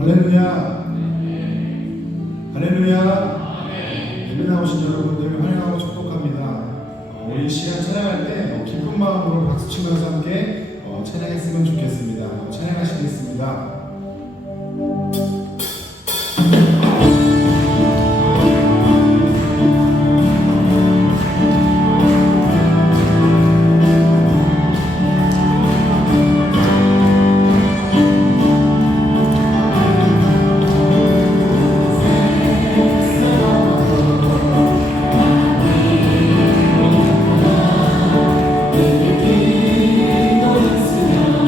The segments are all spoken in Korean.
할렐루야. 할렐루야. 예배 나오신 여러분들 환영하고 축복합니다. 우리 시간 찬양할 때 기쁜 마음으로 박수 치면서 함께 찬양했으면 좋겠습니다. 찬양하시겠습니다. 기도했으며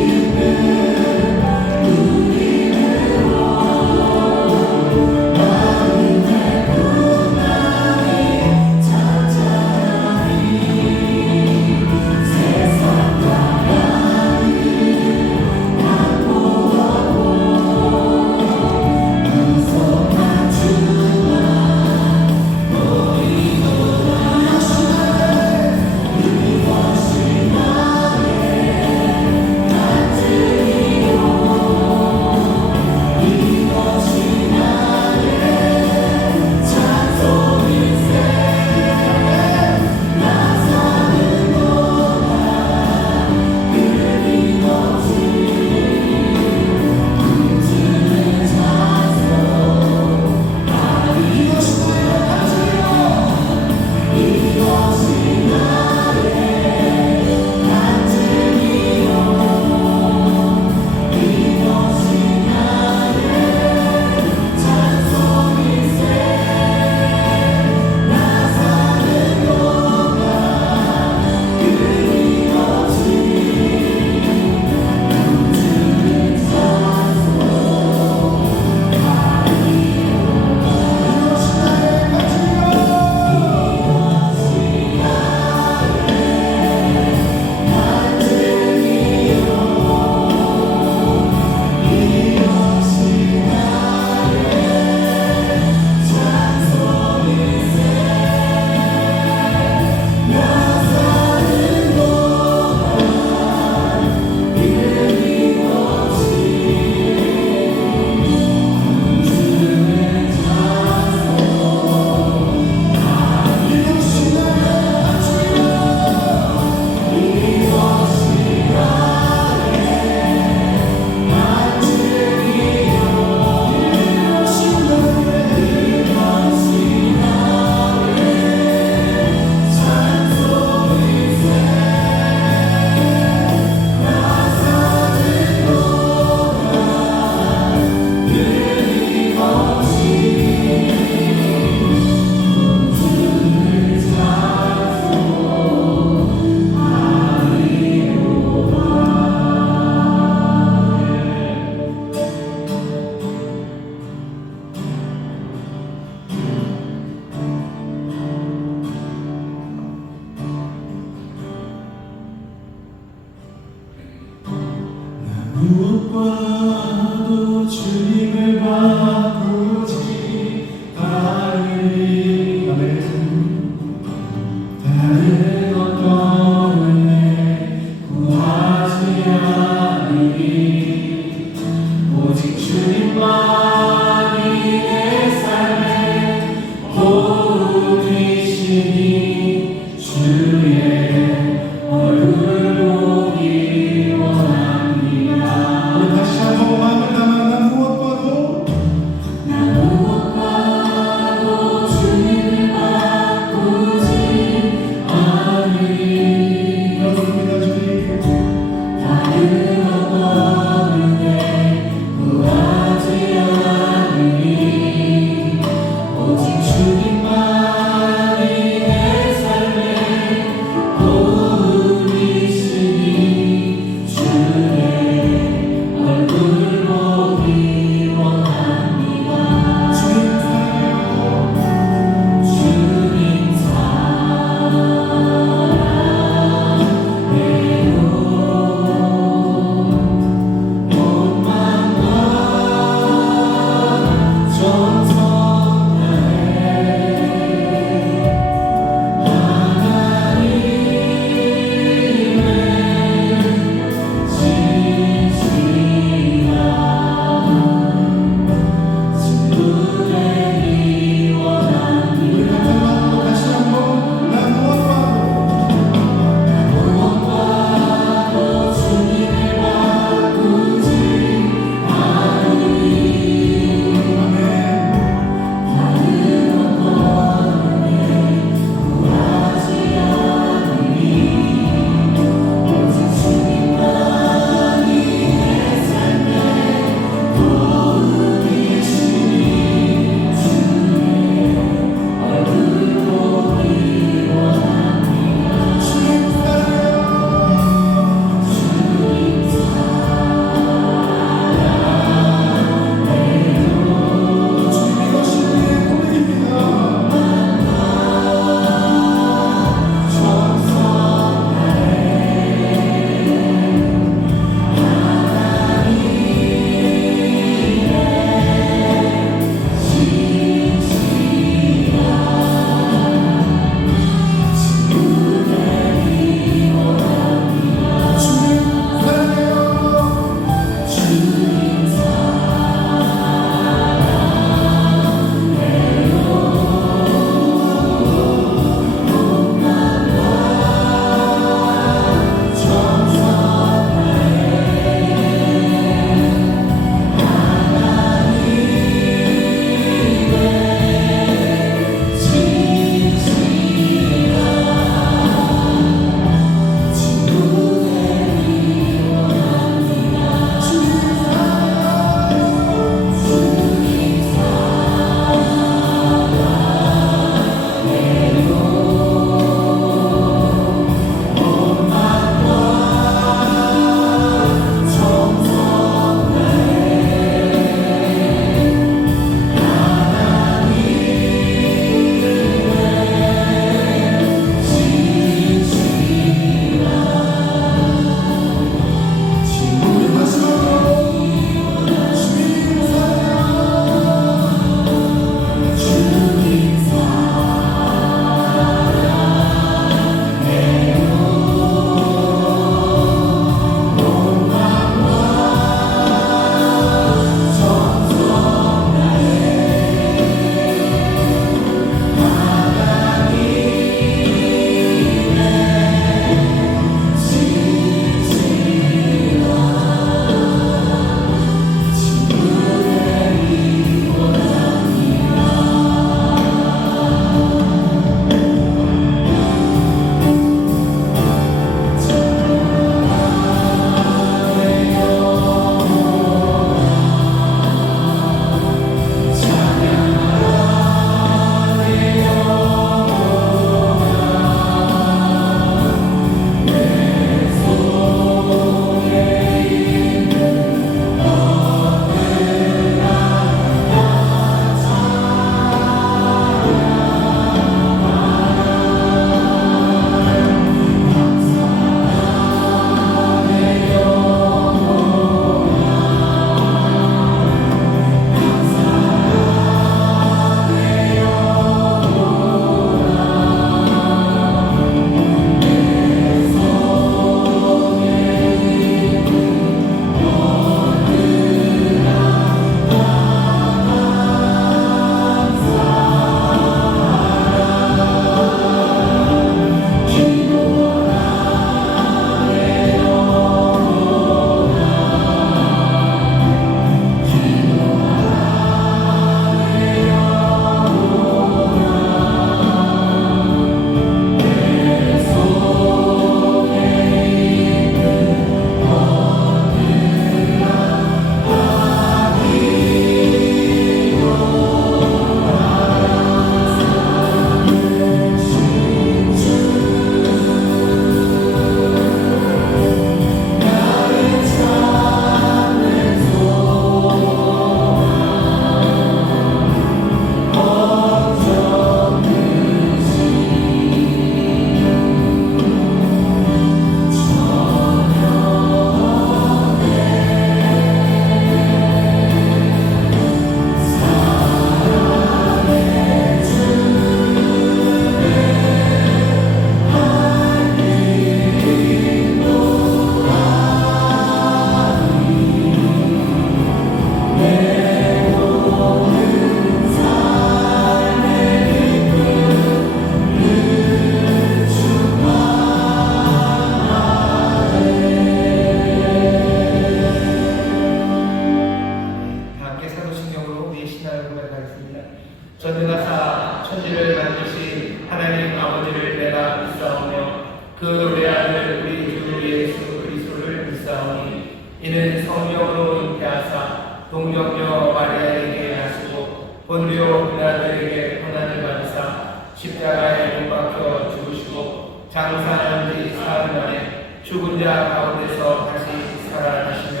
전능하사 천지를 만드신 하나님 아버지를 내가 믿사오며 그 외아들 우리 주 예수 그리스도를 믿사오니 이는 성령으로 잉태하사 동정녀 마리아에게 나시고 본디오 빌라도에게 고난을 받으사 십자가에 못 박혀 죽으시고 장사한 지 사흘 만에 죽은 자 가운데서 다시 살아나시며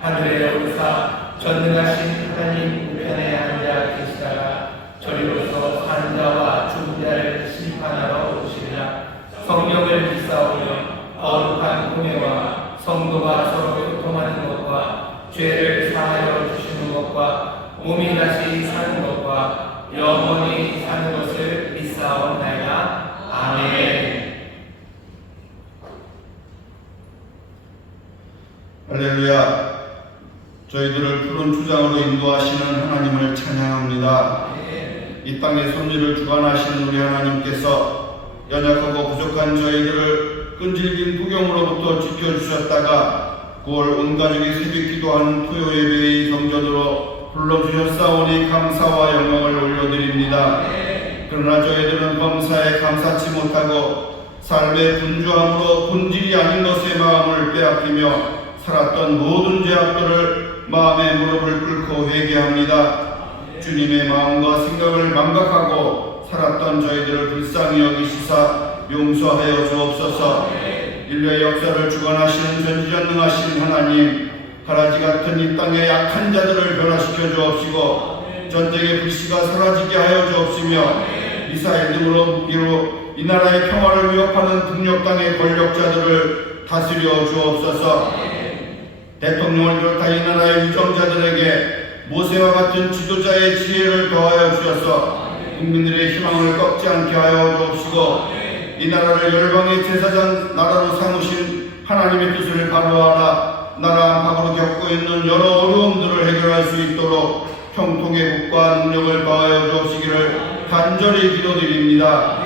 하늘에 오르사 전능하신 하나님 우편에 앉아 계시다가 저리로서 사는 자와 죽은 자를 심판하러 오시리라. 성령을 믿사오며 거룩한 공예와 성도가 서로 교통하는 것과 죄를 사하여 주시는 것과 몸이 다시 사는 것과 영원히 사는 것을 믿사옵나이다. 아멘. 할렐루야. 저희들을 푸른 추장으로 인도하시는 하나님을 찬양합니다. 이 땅의 섭리를 주관하시는 우리 하나님께서 연약하고 부족한 저희들을 끈질긴 부경으로부터 지켜주셨다가 9월 온 가족이 새벽 기도하는 토요 예배의 성전으로 불러주셨사오니 감사와 영광을 올려드립니다. 그러나 저희들은 범사에 감사치 못하고 삶의 분주함으로 본질이 아닌 것에 마음을 빼앗기며 살았던 모든 죄악들을 마음의 무릎을 꿇고 회개합니다. 주님의 마음과 생각을 망각하고 살았던 저희들을 불쌍히 여기시사 용서하여 주옵소서. 인류의 역사를 주관하시는 전지전능하신 하나님, 가라지 같은 이 땅의 약한 자들을 변화시켜 주옵시고 전쟁의 불씨가 사라지게 하여 주옵시며 미사일 등으로 무기로 이 나라의 평화를 위협하는 북녘 땅의 권력자들을 다스려 주옵소서. 대통령을 비롯한 이 나라의 유정자들에게 모세와 같은 지도자의 지혜를 더하여 주셔서 국민들의 희망을 꺾지 않게 하여 주옵시고 이 나라를 열방의 제사장 나라로 삼으신 하나님의 뜻을 바로하라 나라 안팎으로 겪고 있는 여러 어려움들을 해결할 수 있도록 형통의 국과 능력을 더하여 주옵시기를 간절히 기도드립니다.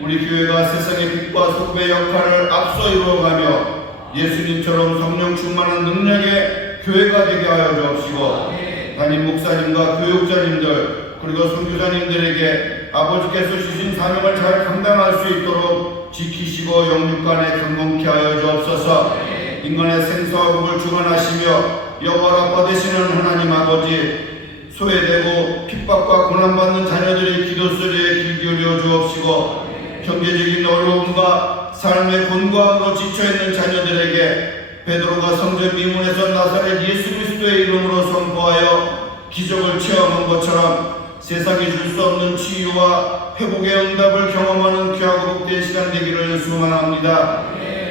우리 교회가 세상의 빛과 소금의 역할을 앞서 이루어가며 예수님처럼 성령 충만한 능력의 교회가 되게 하여 주옵시고 담임 목사님과 교육자님들 그리고 선교사님들에게 아버지께서 주신 사명을 잘 감당할 수 있도록 지키시고 영육간에 강건케 하여 주옵소서. 인간의 생사와 복을 주관하시며 여호와 라파 되시는 하나님 아버지, 소외되고 핍박과 고난받는 자녀들이 기도소리에 귀 기울여 주옵시고 경제적인 어려움과 삶의 곤고함으로 지쳐있는 자녀들에게 베드로가 성전 미문에서 나사렛 예수 그리스도의 이름으로 선포하여 기적을 체험한 것처럼 세상이 줄 수 없는 치유와 회복의 응답을 경험하는 귀하고 복된 시간 되기를 소망합니다.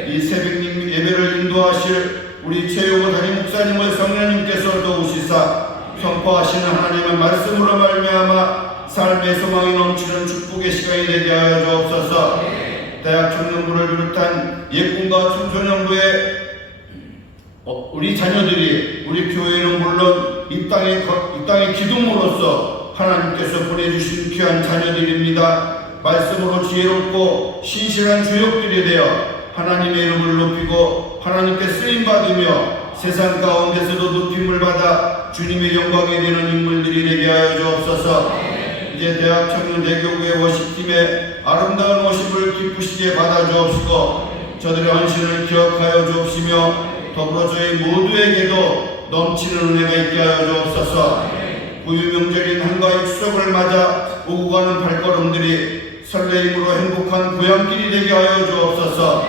이 새벽 예배를 인도하실 우리 최용호 담임 목사님을 성령님께서 도우시사 선포하시는 하나님의 말씀으로 말미암아 삶의 소망이 넘치는 축복의 시간이 되게 하여 주옵소서. 대학 청년부를 비롯한 예꿈과 청소년부의 우리 자녀들이 우리 교회는 물론 이 땅의 기둥으로서 하나님께서 보내주신 귀한 자녀들입니다. 말씀으로 지혜롭고 신실한 주역들이 되어 하나님의 이름을 높이고 하나님께 쓰임받으며 세상 가운데서도 높임을 받아 주님의 영광이 되는 인물들이 되게 하여 주옵소서. 이제 대학 청년 대교구의 워십팀의 아름다운 워십을 기쁘시게 받아 주옵시고 저들의 헌신을 기억하여 주옵시며 더불어 저희 모두에게도 넘치는 은혜가 있게 하여 주옵소서. 부유명절인 한가위 추석을 맞아 오고 가는 발걸음들이 설레임으로 행복한 고향길이 되게 하여 주옵소서.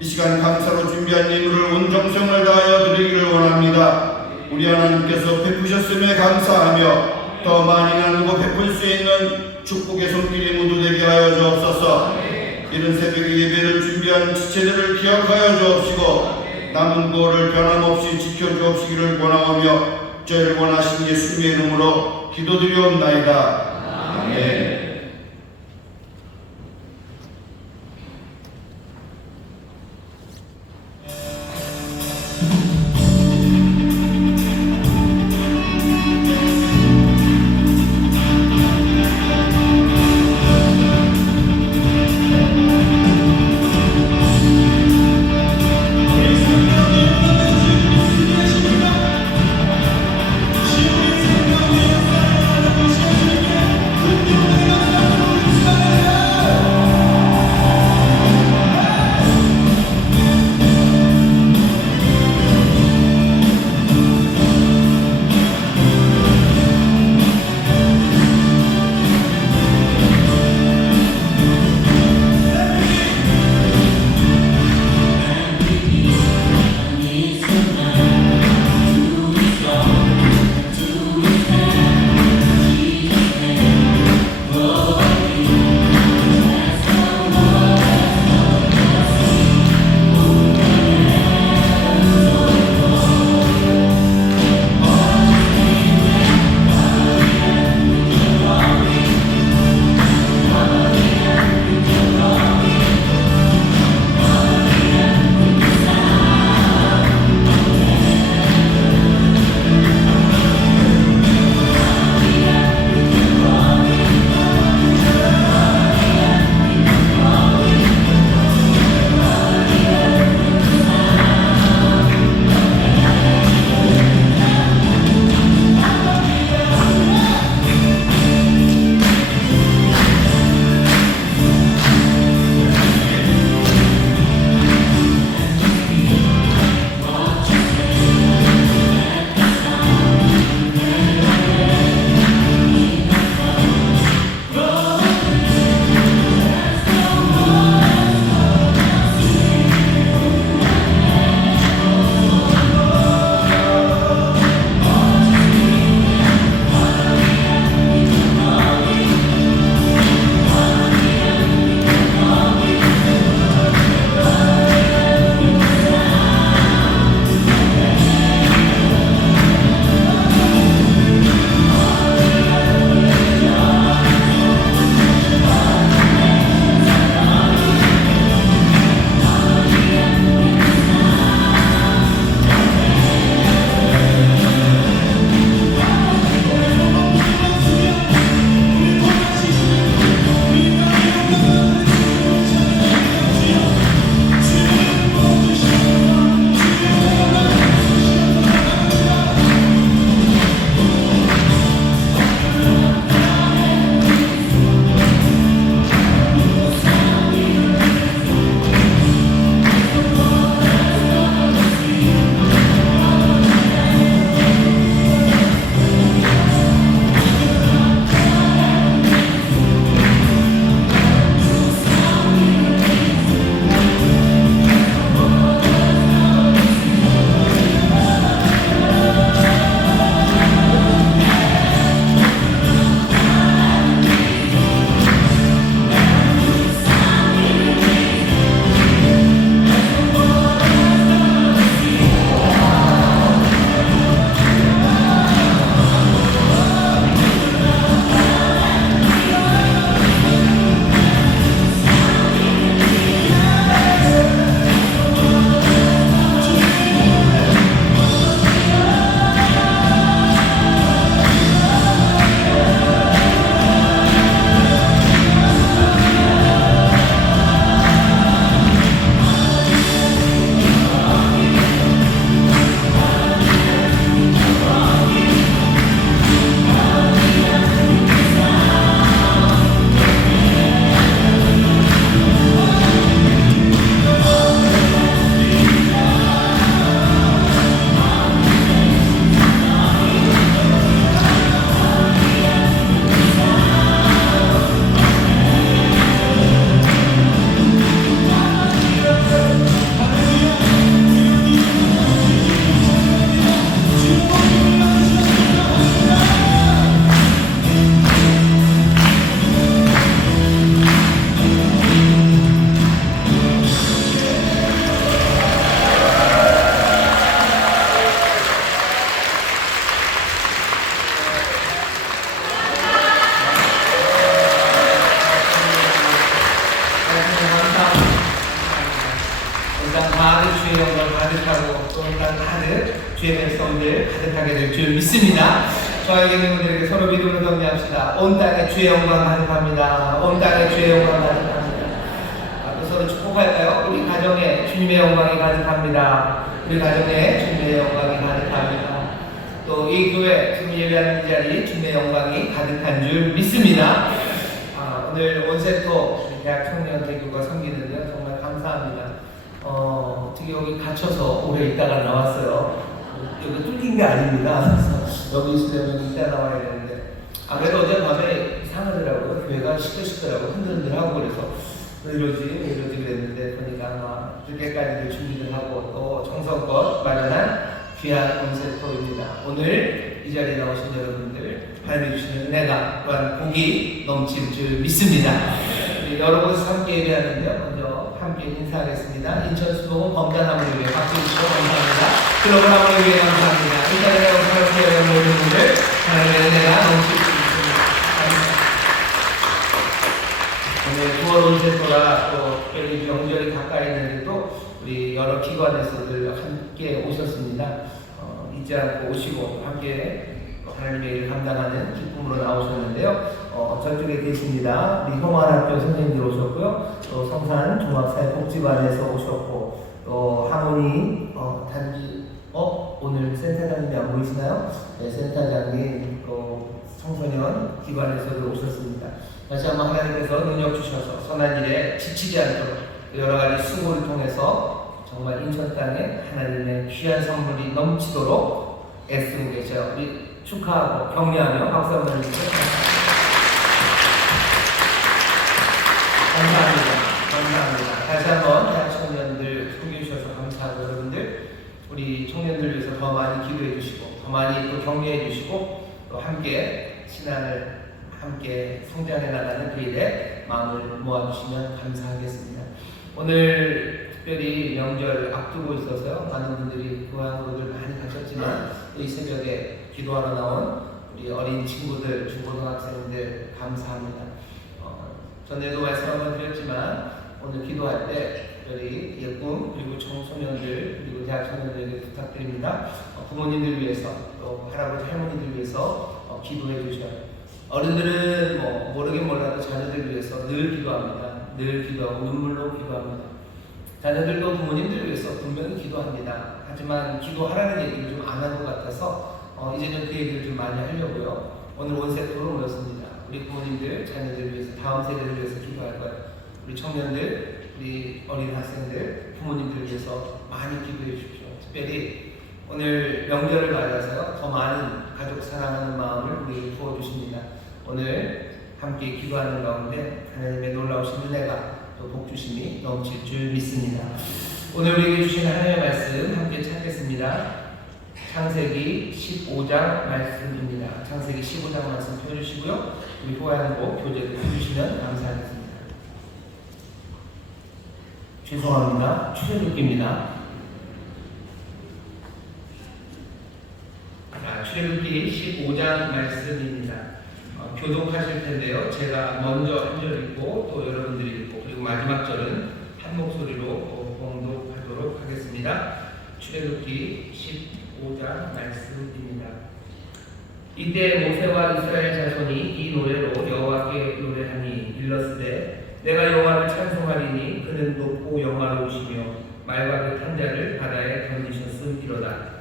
이 시간 감사로 준비한 예물을 온 정성을 다하여 드리기를 원합니다. 우리 하나님께서 베푸셨음에 감사하며 더 많이 나누고 베풀 수 있는 축복의 손길이 모두 되게 하여 주옵소서. 이른 새벽에 예배를 준비한 지체들을 기억하여 주옵시고 남은 고를 변함없이 지켜주옵시기를 원하오며 저희를 원하신 예수님의 이름으로 기도드리옵나이다. 아멘. 온 땅 가득 주의 백성들 가득하게 될 줄 믿습니다. 저에게 있는 분들에게 서로 믿음으로 격려합시다. 온 땅에 주의 영광 가득합니다. 온 땅에 주의 영광 가득합니다. 또 서로 축복할까요? 우리 가정에 주님의 영광이 가득합니다. 우리 가정에 주님의 영광이 가득합니다. 또 이 교회 지금 예배하는 이 자리 주님의 영광이 가득한 줄 믿습니다. 오늘 온세토 대학 청년 대교가 섬기는데요. 정말 감사합니다. 어떻게 여기 갇혀서 오래 있다가 나왔어요. 여기 뚫린 게 아닙니다. 그래서 여기 있으려면 이따 나와야 되는데 그래도 어젯밤에 이상하더라고요. 교회가 시끌시끌하고 흔들흔들하고 그래서 왜 이러지 그랬는데 보니까 아마 늦게까지도 준비를 하고 또 정성껏 마련한 귀한 온세토입니다. 오늘 이 자리에 나오신 여러분들 하나님이 주시는 은혜가 또한 복이 넘칠 줄 믿습니다. 여러 곳에서 함께 예배하는데요. 먼저 함께 인사하겠습니다. 인천 수도원 범단함을 위해 박수 주시고 감사합니다. 글로벌 함을 위해 감사합니다. 이 자리에 오신 모든 분들 하나님의 은혜가 넘칠 줄 믿습니다. 오늘 9월 온세토라 또 특별히 명절이 가까이 있는데 또 우리 여러 기관에서들 함께 오셨습니다. 잊지 않고 오시고 함께 하나님의 일을 감당하는 기쁨으로 나오셨는데요. 저쪽에 계십니다. 우리 형활학교 선생님들 오셨고요. 또 성산 종합사회복지관에서 오셨고 또 하모니 단지 오늘 센터장님이 안 보이시나요? 네, 센터장님 또 청소년 기관에서도 오셨습니다. 다시 한번 하나님께서 능력 주셔서 선한 일에 지치지 않도록 여러 가지 수고를 통해서 정말 인천 땅에 하나님의 귀한 선물이 넘치도록 애쓰고 계셔요. 우리 축하하고 격려하며 박수 한번 주세요. 감사합니다. 다시 한번 대학 청년들 소개해 주셔서 감사하고 여러분들 우리 청년들 위해서 더 많이 기도해 주시고 더 많이 또 격려해 주시고 또 함께 신앙을 함께 성장해 나가는 그 일에 마음을 모아주시면 감사하겠습니다. 오늘 특별히 명절 앞두고 있어서요. 많은 분들이 고향으로들 많이 가셨지만 이 새벽에 기도하러 나온 우리 어린 친구들, 중고등학생들 감사합니다. 전에도 말씀 한번 드렸지만 오늘 기도할 때 특별히 예쁨 그리고 청소년들 그리고 대학 청년들에게 부탁드립니다. 부모님들 위해서 또 할아버지 할머니들 위해서 기도해 주셔야 해요. 어른들은 모르긴 몰라도 자녀들 위해서 늘 기도합니다. 늘 기도하고 눈물로 기도합니다. 자녀들도 부모님들 위해서 분명히 기도합니다. 하지만 기도하라는 얘기를 좀 안 한 것 같아서 이제는 그 얘기를 좀 많이 하려고요. 오늘 온세토로 모였습니다. 우리 부모님들, 자녀들 위해서, 다음 세대를 위해서 기도할 거예요. 우리 청년들, 우리 어린 학생들, 부모님들 위해서 많이 기도해 주십시오. 특별히 오늘 명절을 맞아서요. 더 많은 가족 사랑하는 마음을 우리에게 부어주십니다. 오늘 함께 기도하는 가운데 하나님의 놀라우신 은혜가 또 복주심이 넘칠 줄 믿습니다. 오늘 우리에게 주신 하나님의 말씀 함께 찾겠습니다. 창세기 15장 말씀입니다. 창세기 15장 말씀 펴주시고요. 우리 후한곡 교재도 펴주시면 감사하겠습니다. 죄송합니다. 출애굽기입니다. 출애굽기 15장 말씀입니다. 교독하실 텐데요. 제가 먼저 한 절 읽고 또 여러분들이 읽고 그리고 마지막 절은 한 목소리로 봉독하도록 하겠습니다. 출애굽기 15장 말씀입니다. 이때 모세와 이스라엘 자손이 이 노래로 여호와께 노래하니 일렀으되 내가 여호와를 찬송하리니 그는 높고 영화로우시며 말과 그 탄자를 바다에 던지셨음이로다.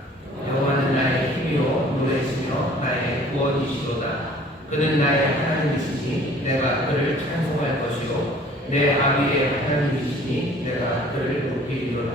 여호와는 나의 힘이요 노래시며 나의 구원이시로다. 그는 나의 하나님이시니 내가 그를 찬송할 것이요 내 아비의 하나님이시니 내가 그를 높이리로다.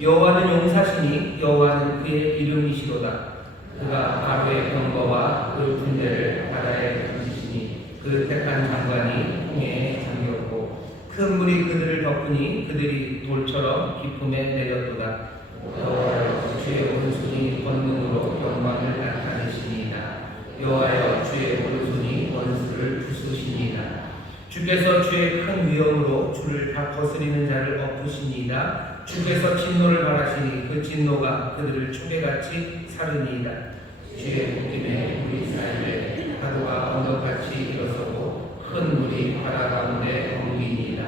여호와는 용사시니 여호와는 그의 이름이시로다. 그가 바로의 병거와 그 군대를 바다에 던지시니 그 택한 장관이 홍해에 잠겼고 큰 물이 그들을 덮으니 그들이 돌처럼 깊음에 내렸도다. 여호와여 주의 오른손이 권능으로 영광을 나타내시니이다. 여호와여 주의 오른손이 원수를 부수시니이다. 주께서 주의 큰 위엄으로 주를 다 거스리는 자를 엎으시니이다. 주께서 진노를 바라시니 그 진노가 그들을 초계같이 사르니이다. 주의 복임에 우리 이스라엘에 파도가 언덕같이 일어서고 큰 물이 바다 가운데 엉기니이다.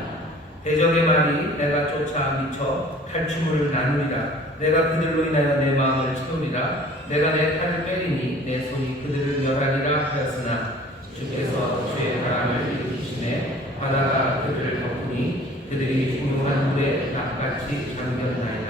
대적의 말이 내가 쫓아 미쳐 탈취물을 나누리라. 내가 그들로 인하여 내 마음을 채우리라. 내가 내 칼을 빼리니 내 손이 그들을 멸하리라 하였으나 주께서 주의 바람을 일으키시매 바다가 그들을 덮으니 그들이 흉흉한 물에 납같이 잠겼나이다.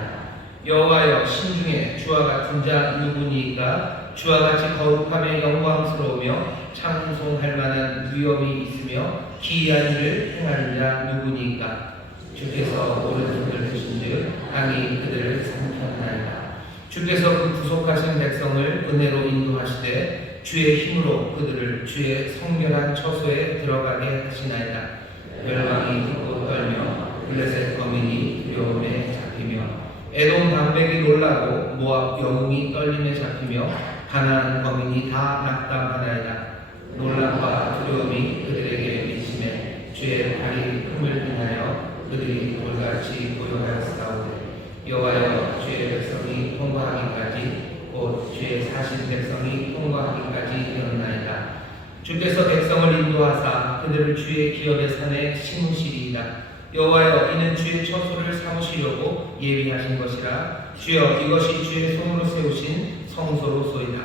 여호와여, 신중에 주와 같은 자 누구니이까? 주와 같이 거룩함에 영광스러우며 찬송할 만한 위엄이 있으며 기이한 일을 행하는 자 누구니이까? 주께서 오른손을 드신즉 땅이 그들을 삼켰나이다. 주께서 그 구속하신 백성을 은혜로 인도하시되 주의 힘으로 그들을 주의 성결한 처소에 들어가게 하시나이다. 열방이 듣고 떨며 블레셋 거민이 두려움에 잡히며 에돔 방백이 놀라고 모압 영웅이 떨림에 잡히며 가나안 거민이 다 낙담하나이다. 놀람과 두려움이 그들에게 미치매 주의 발이 흠을 인하여 그들이 돌같이 고요하였사오되 여호와여, 주의 백성이 통과하기까지 곧 주의 사신 백성이 통과하기까지 이르나이다. 주께서 백성을 인도하사 그들을 주의 기업의 산에 심으시리이다. 여호와여, 이는 주의 처소를 삼으시려고 예비하신 것이라. 주여, 이것이 주의 손으로 세우신 성소로소이다.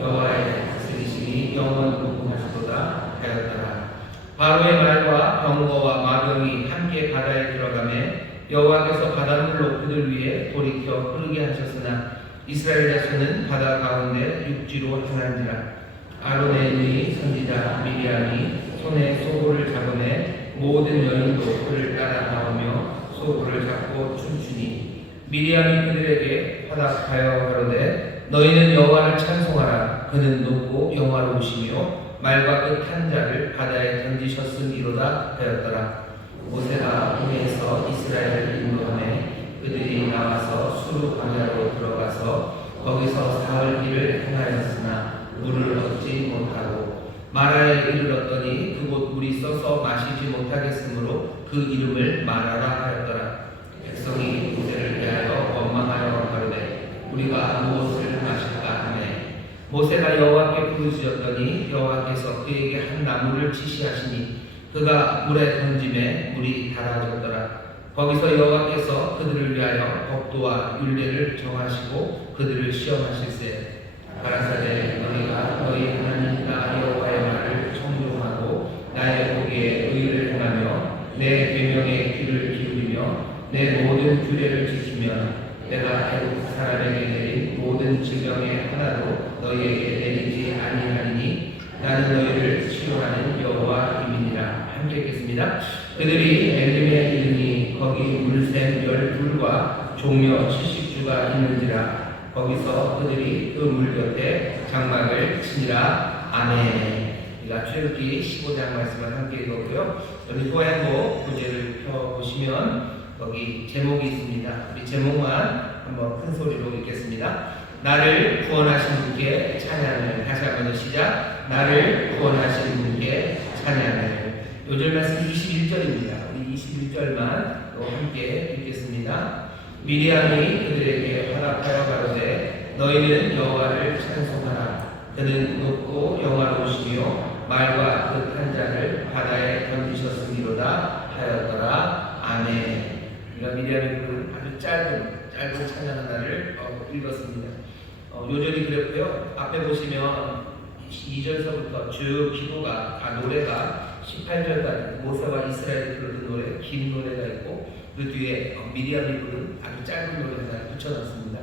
여호와의 다스리심이 영원 무궁하시도다 하였더라. 바로의 말과 병거와 마병이 함께 바다에 들어가매 여호와께서 바닷물로 그들 위에 돌이켜 흐르게 하셨으나 이스라엘 자손은 바다 가운데 육지로 행한지라. 아론의 누이 선지자 미리암이 손에 소고를 잡으매 모든 여인도 그를 따라 나오며 소고를 잡고 춤추니 미리암이 그들에게 화답하여 가로되 너희는 여호와를 찬송하라. 그는 높고 영화로우시며 말과 끝한 자를 바다에 던지셨음이로다 하였더라. 모세가 홍해에서 이스라엘을 인도하매 그들이 나와서 수르 광야로 들어가서 거기서 사흘 길을 행하였으나 물을 얻지 못하고 마라에 이르렀더니 그곳 물이 써서 마시지 못하겠으므로 그 이름을 마라라 하였더라. 백성이 모세를 대하여 원망하여 가로되 우리가 무엇을 마실까 하매 모세가 여호와께 부르짖었더니 여호와께서 그에게 한 나무를 지시하시니 그가 물에 던짐에 물이 닫아졌더라. 거기서 여호와께서 그들을 위하여 법도와 율례를 정하시고 그들을 시험하실세. 가라사대 너희가 너희 하나님 나 여호와의 말을 청종하고 나의 보기에 의를 행하며 내 계명에 귀를 기울이며 내 모든 규례를 지키면 내가 애굽 사람에게 내린 모든 질병의 하나도 너희에게 내리지 아니하리니 나는 너희를 치료하는 여호와임이니라. 함께 읽겠습니다. 그들이 엘림에 이르니 거기 물샘 12과 종려 70주가 있는지라. 거기서 그들이 그 물 곁에 장막을 치니라. 아멘. 우리가 출애굽기 15장 말씀을 함께 읽었고요. 여기 후행복 교재를 펴보시면 여기 제목이 있습니다. 우리 제목만 한번 큰 소리로 읽겠습니다. 나를 구원하신 분께 찬양을. 다시 한번 시작. 나를 구원하신 분께 찬양을. 요절 말씀 21절입니다. 우리 21절만 또 함께 읽겠습니다. 미리암이 그들에게 화답하여 가로되 너희는 여호와를 찬송하라. 그는 높고 영화로우시며 말과 끝한 자를 바다에 던지셨음이로다 하였더라. 아멘. 우리가 미리암이 부른 아주 짧은 찬양 하나를 읽었습니다. 요절이 그랬고요. 앞에 보시면 2절서부터 쭉 기도가 노래가 18절까지 모세와 이스라엘이 부르는 노래, 긴 노래가 있고 그 뒤에 미리암이 부른 아주 짧은 노래 하나 붙여놨습니다.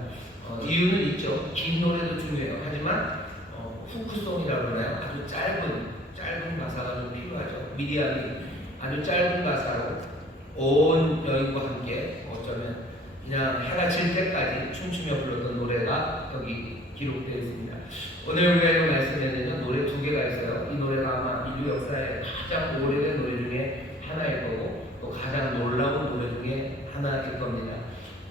이유는 있죠. 긴 노래도 중요해요. 하지만 후크송이라고 하나요? 아주 짧은 가사가 좀 필요하죠. 미리암이 아주 짧은 가사로 온 여인과 함께 어쩌면 그냥 해가 질 때까지 춤추며 불렀던 노래가 여기 기록되어 있습니다. 오늘 우리가 읽은 말씀에는요, 노래 2개가 있어요. 이 노래가 아마 인류 역사의 가장 오래된 노래 중에 하나일 거고 또 가장 놀라운 노래 중에 하나일 겁니다.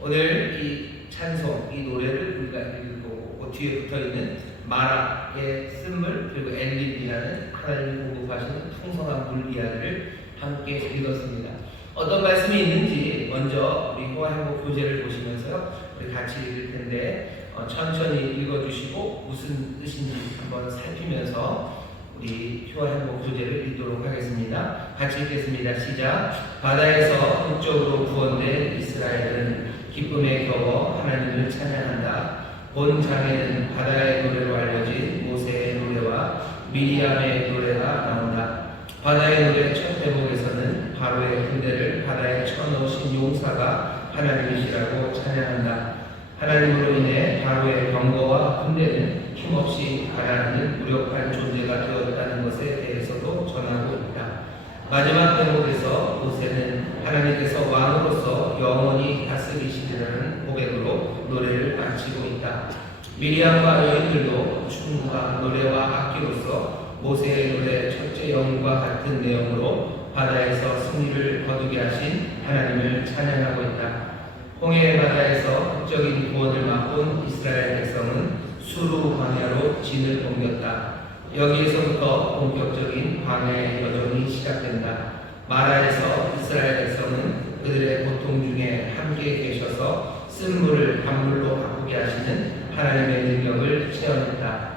오늘 이 찬송, 이 노래를 우리가 읽을 거고 그 뒤에 붙어있는 마라의 쓴물 그리고 엘림이라는 하나님이 공급하시는 풍성한 물 이야기를 함께 읽었습니다. 어떤 말씀이 있는지 먼저 우리 호화행복 교재를 보시면서요, 우리 같이 읽을 텐데 천천히 읽어주시고 무슨 뜻인지 한번 살피면서 우리 호화행복 교재를 읽도록 하겠습니다. 같이 읽겠습니다. 시작. 바다에서 북쪽으로 구원된 이스라엘은 기쁨에 겨워 하나님을 찬양한다. 본 장에는 바다의 노래로 알려진 모세의 노래와 미리암의 노래가 나온다. 바다의 노래 첫 대목에서는 바로의 군대를 바다에 쳐넣으신 용사가 하나님이시라고 찬양한다. 하나님으로 인해 바로의 병거와 군대는 힘없이 가라앉는 무력한 존재가 되었다는 것에 대해서도 전하고 있다. 마지막 대목에서 모세는 하나님께서 왕으로서 영원히 다스리시리라는 고백으로 노래를 마치고 있다. 미리암과 여인들도 춤과 노래와 악기로서 모세의 노래 첫째 영과 같은 내용으로 바다에서 승리를 거두게 하신 하나님을 찬양하고 있다. 홍해 바다에서 극적인 구원을 맛본 이스라엘 백성은 수루 광야로 진을 옮겼다. 여기에서부터 본격적인 광야의 여정이 시작된다. 마라에서 이스라엘 백성은 그들의 고통 중에 함께 계셔서 쓴 물을 단물로 바꾸게 하시는 하나님의 능력을 체험했다.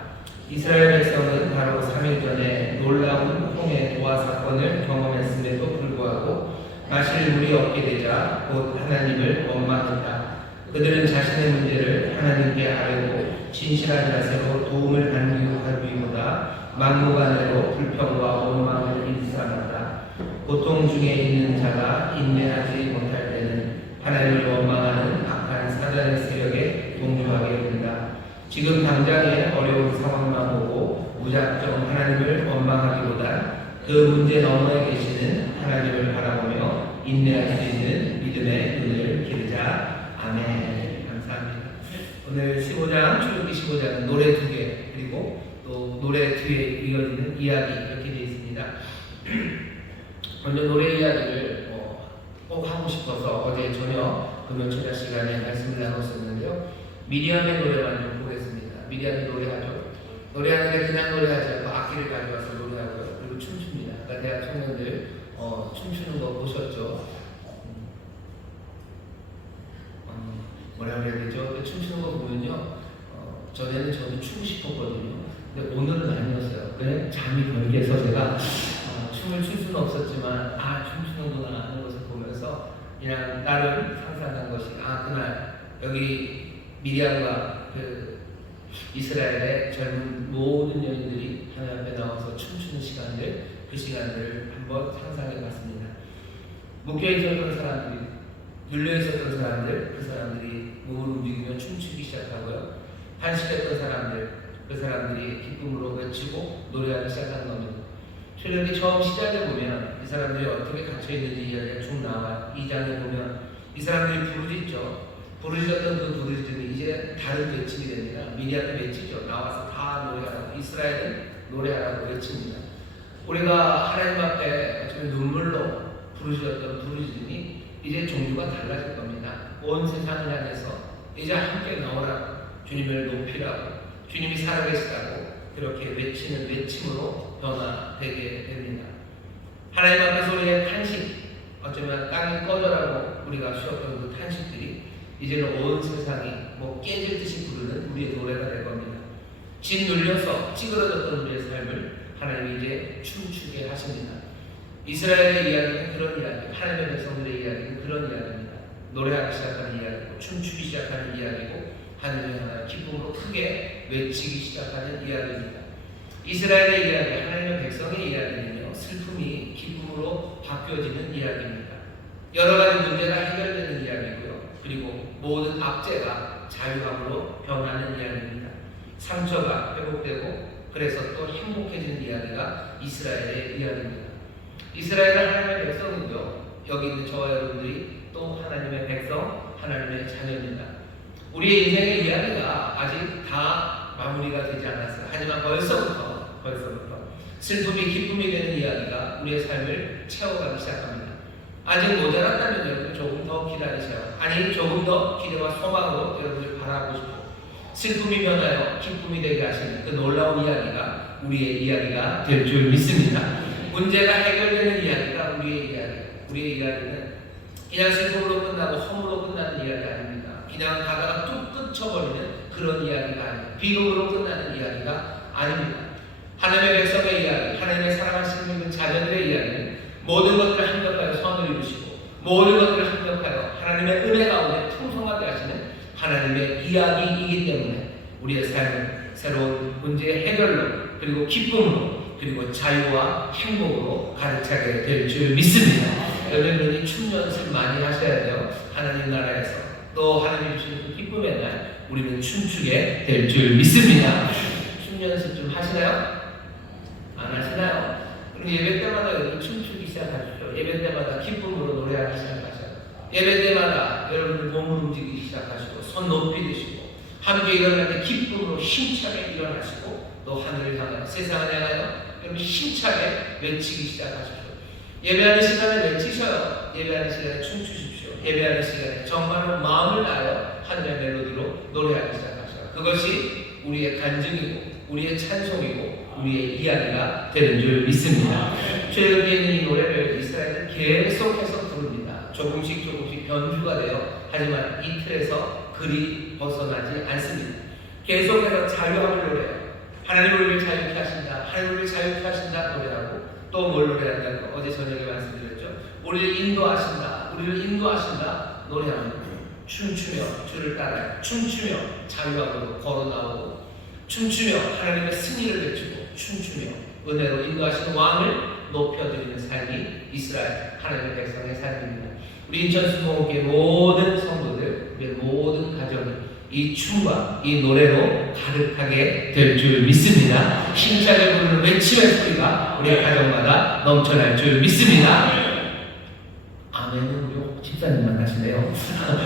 이스라엘 백성은 바로 3일 전에 놀라운 홍해 도화 사건을 경험했음에도 불구하고 마실 물이 없게 되자 곧 하나님을 원망했다. 그들은 자신의 문제를 하나님께 아뢰고 진실한 자세로 도움을 간구하기보다 막무가내로 불평과 원망을 일삼았다. 고통 중에 있는 자가 인내하지 못할 때는 하나님을 원망하는 악한 사단의 세력에 동조하게 된다. 지금 당장의 어려운 상황만 보고 무작정 하나님을 원망하기보다 그 문제 너머에 계시는 하나님을 바라보며 인내할 수 있는 믿음의 눈을 기르자. 아멘. 감사합니다. 오늘 15장, 출애굽기 15장은 노래 2개 그리고 또 노래 뒤에 이어지는 이야기 이렇게 되어 있습니다. 먼저 노래 이야기를 꼭 하고 싶어서 어제 저녁 금요일 시간에 말씀을 나눴었는데요. 미리암의 노래만 좀 보겠습니다. 미리암이 노래하죠. 노래하는데 그냥 노래하지 않고 악기를 가져와서 노래하고요. 그리고 춤춥니다. 그러니까 대학 청년들 춤추는 거 보셨죠? 뭐라 그래야 되죠? 그 춤추는 거 보면요. 전에는 저도 추고 싶었거든요. 근데 오늘은 아니었어요. 그냥 잠이 덜 깨서 제가 춤을 출 수는 없었지만 춤추는구나 하는 것을 보면서 그냥 나름 상상한 것이 그날 여기 미리암과 그 이스라엘의 젊은 모든 여인들이 하나님 앞에 나와서 춤추는 시간들, 그 시간들을 한번 상상해 봤습니다. 묶여 있었던 사람들이, 눌려 있었던 사람들, 그 사람들이 몸을 움직이며 춤추기 시작하고요. 한식했던 사람들, 그 사람들이 기쁨으로 외치고 노래하기 시작한 겁니다. 출애굽기 처음 시작에 보면 이 사람들이 어떻게 갇혀 있는지 이야기가 쭉 나와요. 2장에 보면 이 사람들이 부르짖죠. 부르짖었던 그 부르짖음이 이제 다른 외침이 됩니다. 미리암이 외치죠. 나와서 다 노래하라고, 이스라엘은 노래하라고 외칩니다. 우리가 하나님 앞에 어쩌면 눈물로 부르짖었던 부르짖음이 이제 종류가 달라질 겁니다. 온 세상을 향해서 이제 함께 나오라고, 주님을 높이라고, 주님이 살아계시다고 그렇게 외치는 외침으로 변화되게 됩니다. 하나님 앞에서 우리의 탄식, 어쩌면 땅이 꺼져라고 우리가 쉬었던 그 탄식들이 이제는 온 세상이 깨질 듯이 부르는 우리의 노래가 될 겁니다. 짓눌려서 찌그러졌던 우리의 삶을 하나님이 이제 춤추게 하십니다. 이스라엘의 이야기는 그런 이야기, 하나님의 백성들의 이야기는 그런 이야기입니다. 노래하기 시작하는 이야기고, 춤추기 시작하는 이야기고, 하나님의 하나 기쁨으로 크게 외치기 시작하는 이야기입니다. 이스라엘의 이야기, 하나님의 백성의 이야기는요, 슬픔이 기쁨으로 바뀌어지는 이야기입니다. 여러 가지 문제가 해결되는 이야기고요. 그리고 모든 압제가 자유함으로 변하는 이야기입니다. 상처가 회복되고 그래서 또 행복해지는 이야기가 이스라엘의 이야기입니다. 이스라엘은 하나님의 백성이죠. 여기 있는 저와 여러분들이 또 하나님의 백성, 하나님의 자녀입니다. 우리의 인생의 이야기가 아직 다 마무리가 되지 않았어요. 하지만 벌써부터 슬픔이 기쁨이 되는 이야기가 우리의 삶을 채워가기 시작합니다. 아직 모자랐다면 여러분 조금 더 기다리세요. 아니 조금 더 기대와 소망으로 여러분을 바라보고 싶고 슬픔이 변하여 기쁨이 되게 하시는 그 놀라운 이야기가 우리의 이야기가 될 줄 믿습니다. 문제가 해결되는 이야기가 우리의 이야기. 우리의 이야기는 그냥 슬픔으로 끝나고 허물로 끝나는 이야기 아닙니다. 그냥 가다가 뚝 끊쳐버리는 그런 이야기가 아닙니다. 비극으로 끝나는 이야기가 아닙니다. 하나님의 백성의 이야기, 하나님의 사랑하시는 자녀들의 이야기는 모든 것들을 합력하여 선을 이루시고 모든 것들을 합력하여 하나님의 은혜 가운데 풍성한 우리의 삶은 새로운 문제의 해결로, 그리고 기쁨으로, 그리고 자유와 행복으로 가득 차게 될 줄 믿습니다. 여러분이 춤 연습 많이 하셔야 돼요. 하나님 나라에서 또 하나님이 주시는 그 기쁨의 날 우리는 춤추게 될 줄 믿습니다. 춤 연습 좀 하시나요? 안 하시나요? 그럼 예배 때마다 여러분 춤추기 시작하십시오. 예배 때마다 기쁨으로 노래하기 시작하셔요. 예배 때마다 여러분들 몸을 움직이기 시작하시고 손 높이 드시고 함께 일어날 때 기쁨으로 힘차게 일어나시고 또 하늘을 향하여 세상을 향하여 여러분 힘차게 외치기 시작하십시오. 예배하는 시간에 외치셔요. 예배하는 시간에 춤추십시오. 예배하는 시간에 정말로 마음을 다하여 하늘의 멜로디로 노래하기 시작하셔요. 그것이 우리의 간증이고 우리의 찬송이고 우리의 이야기가 되는 줄 믿습니다. 최근에 있는 이 노래를 이스라엘은 계속해서 부릅니다. 조금씩 변주가 돼요. 하지만 이 틀에서 그리 벗어나지 않습니다. 계속해서 자유함을 노래해요. 하나님 우리를 자유케 하신다. 하나님 우리를 자유케 하신다 노래하고 또 뭘 노래한다는 거 어제 저녁에 말씀드렸죠. 우리를 인도하신다. 우리를 인도하신다 노래합니다. 춤추며 주를 따라요. 춤추며 자유함으로 걸어 나오고 춤추며 하나님의 승리를 외치고 춤추며 은혜로 인도하시는 왕을 높여드리는 삶이 이스라엘 하나님의 백성의 삶입니다. 우리 인천 수목교회 모든 성도들, 우리 모든 가정이 이 춤과 이 노래로 가득하게 될 줄 믿습니다. 힘차게 부르는 외침의 소리가 우리 가정마다 넘쳐날 줄 믿습니다. 아멘은 우리 집사님만 하시네요.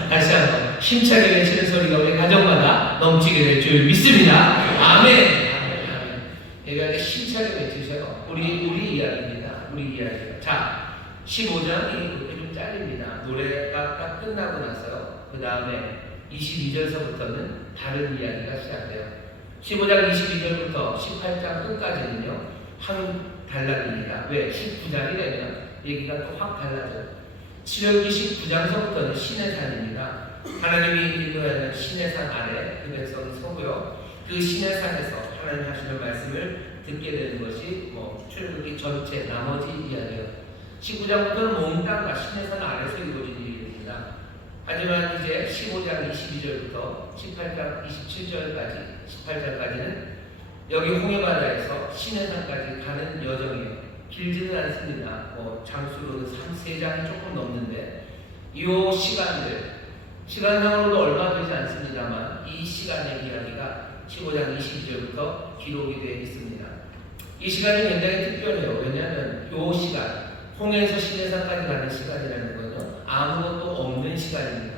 다시 한번 힘차게 외치는 소리가 우리 가정마다 넘치게 될 줄 믿습니다. 아멘. 아멘. 예배할 때 힘차게 외치셔요. 우리 이야기입니다. 우리 이야기. 자, 15장이 이렇게 좀 잘립니다. 노래가 딱 끝나고 나서요. 그 다음에 22절서부터는 다른 이야기가 시작돼요. 15장 22절부터 18장 끝까지는요, 한 단락입니다. 왜? 19장이 되면 얘기가 또 확 달라져요. 7월 29장서부터는 신의 산입니다. 하나님이 인도하는 신의 산 아래 그 백성이 서고요. 그 신의 산에서 하나님 하시는 말씀을 듣게 되는 것이 출애굽기 전체 나머지 이야기예요. 19장부터는 몽땅과 신의 산 아래서 이루어진 일입니다. 하지만 이제 15장 22절부터 18장 27절까지 18장까지는 여기 홍해바다에서 신의 산까지 가는 여정이에요. 길지는 않습니다. 장수로는 3장이 조금 넘는데 이 시간상으로도 얼마 되지 않습니다만 이 시간의 이야기가 15장 22절부터 기록이 되어 있습니다. 이 시간이 굉장히 특별해요. 왜냐하면 이 시간, 홍해에서 시내산까지 가는 시간이라는 건요, 아무것도 없는 시간입니다.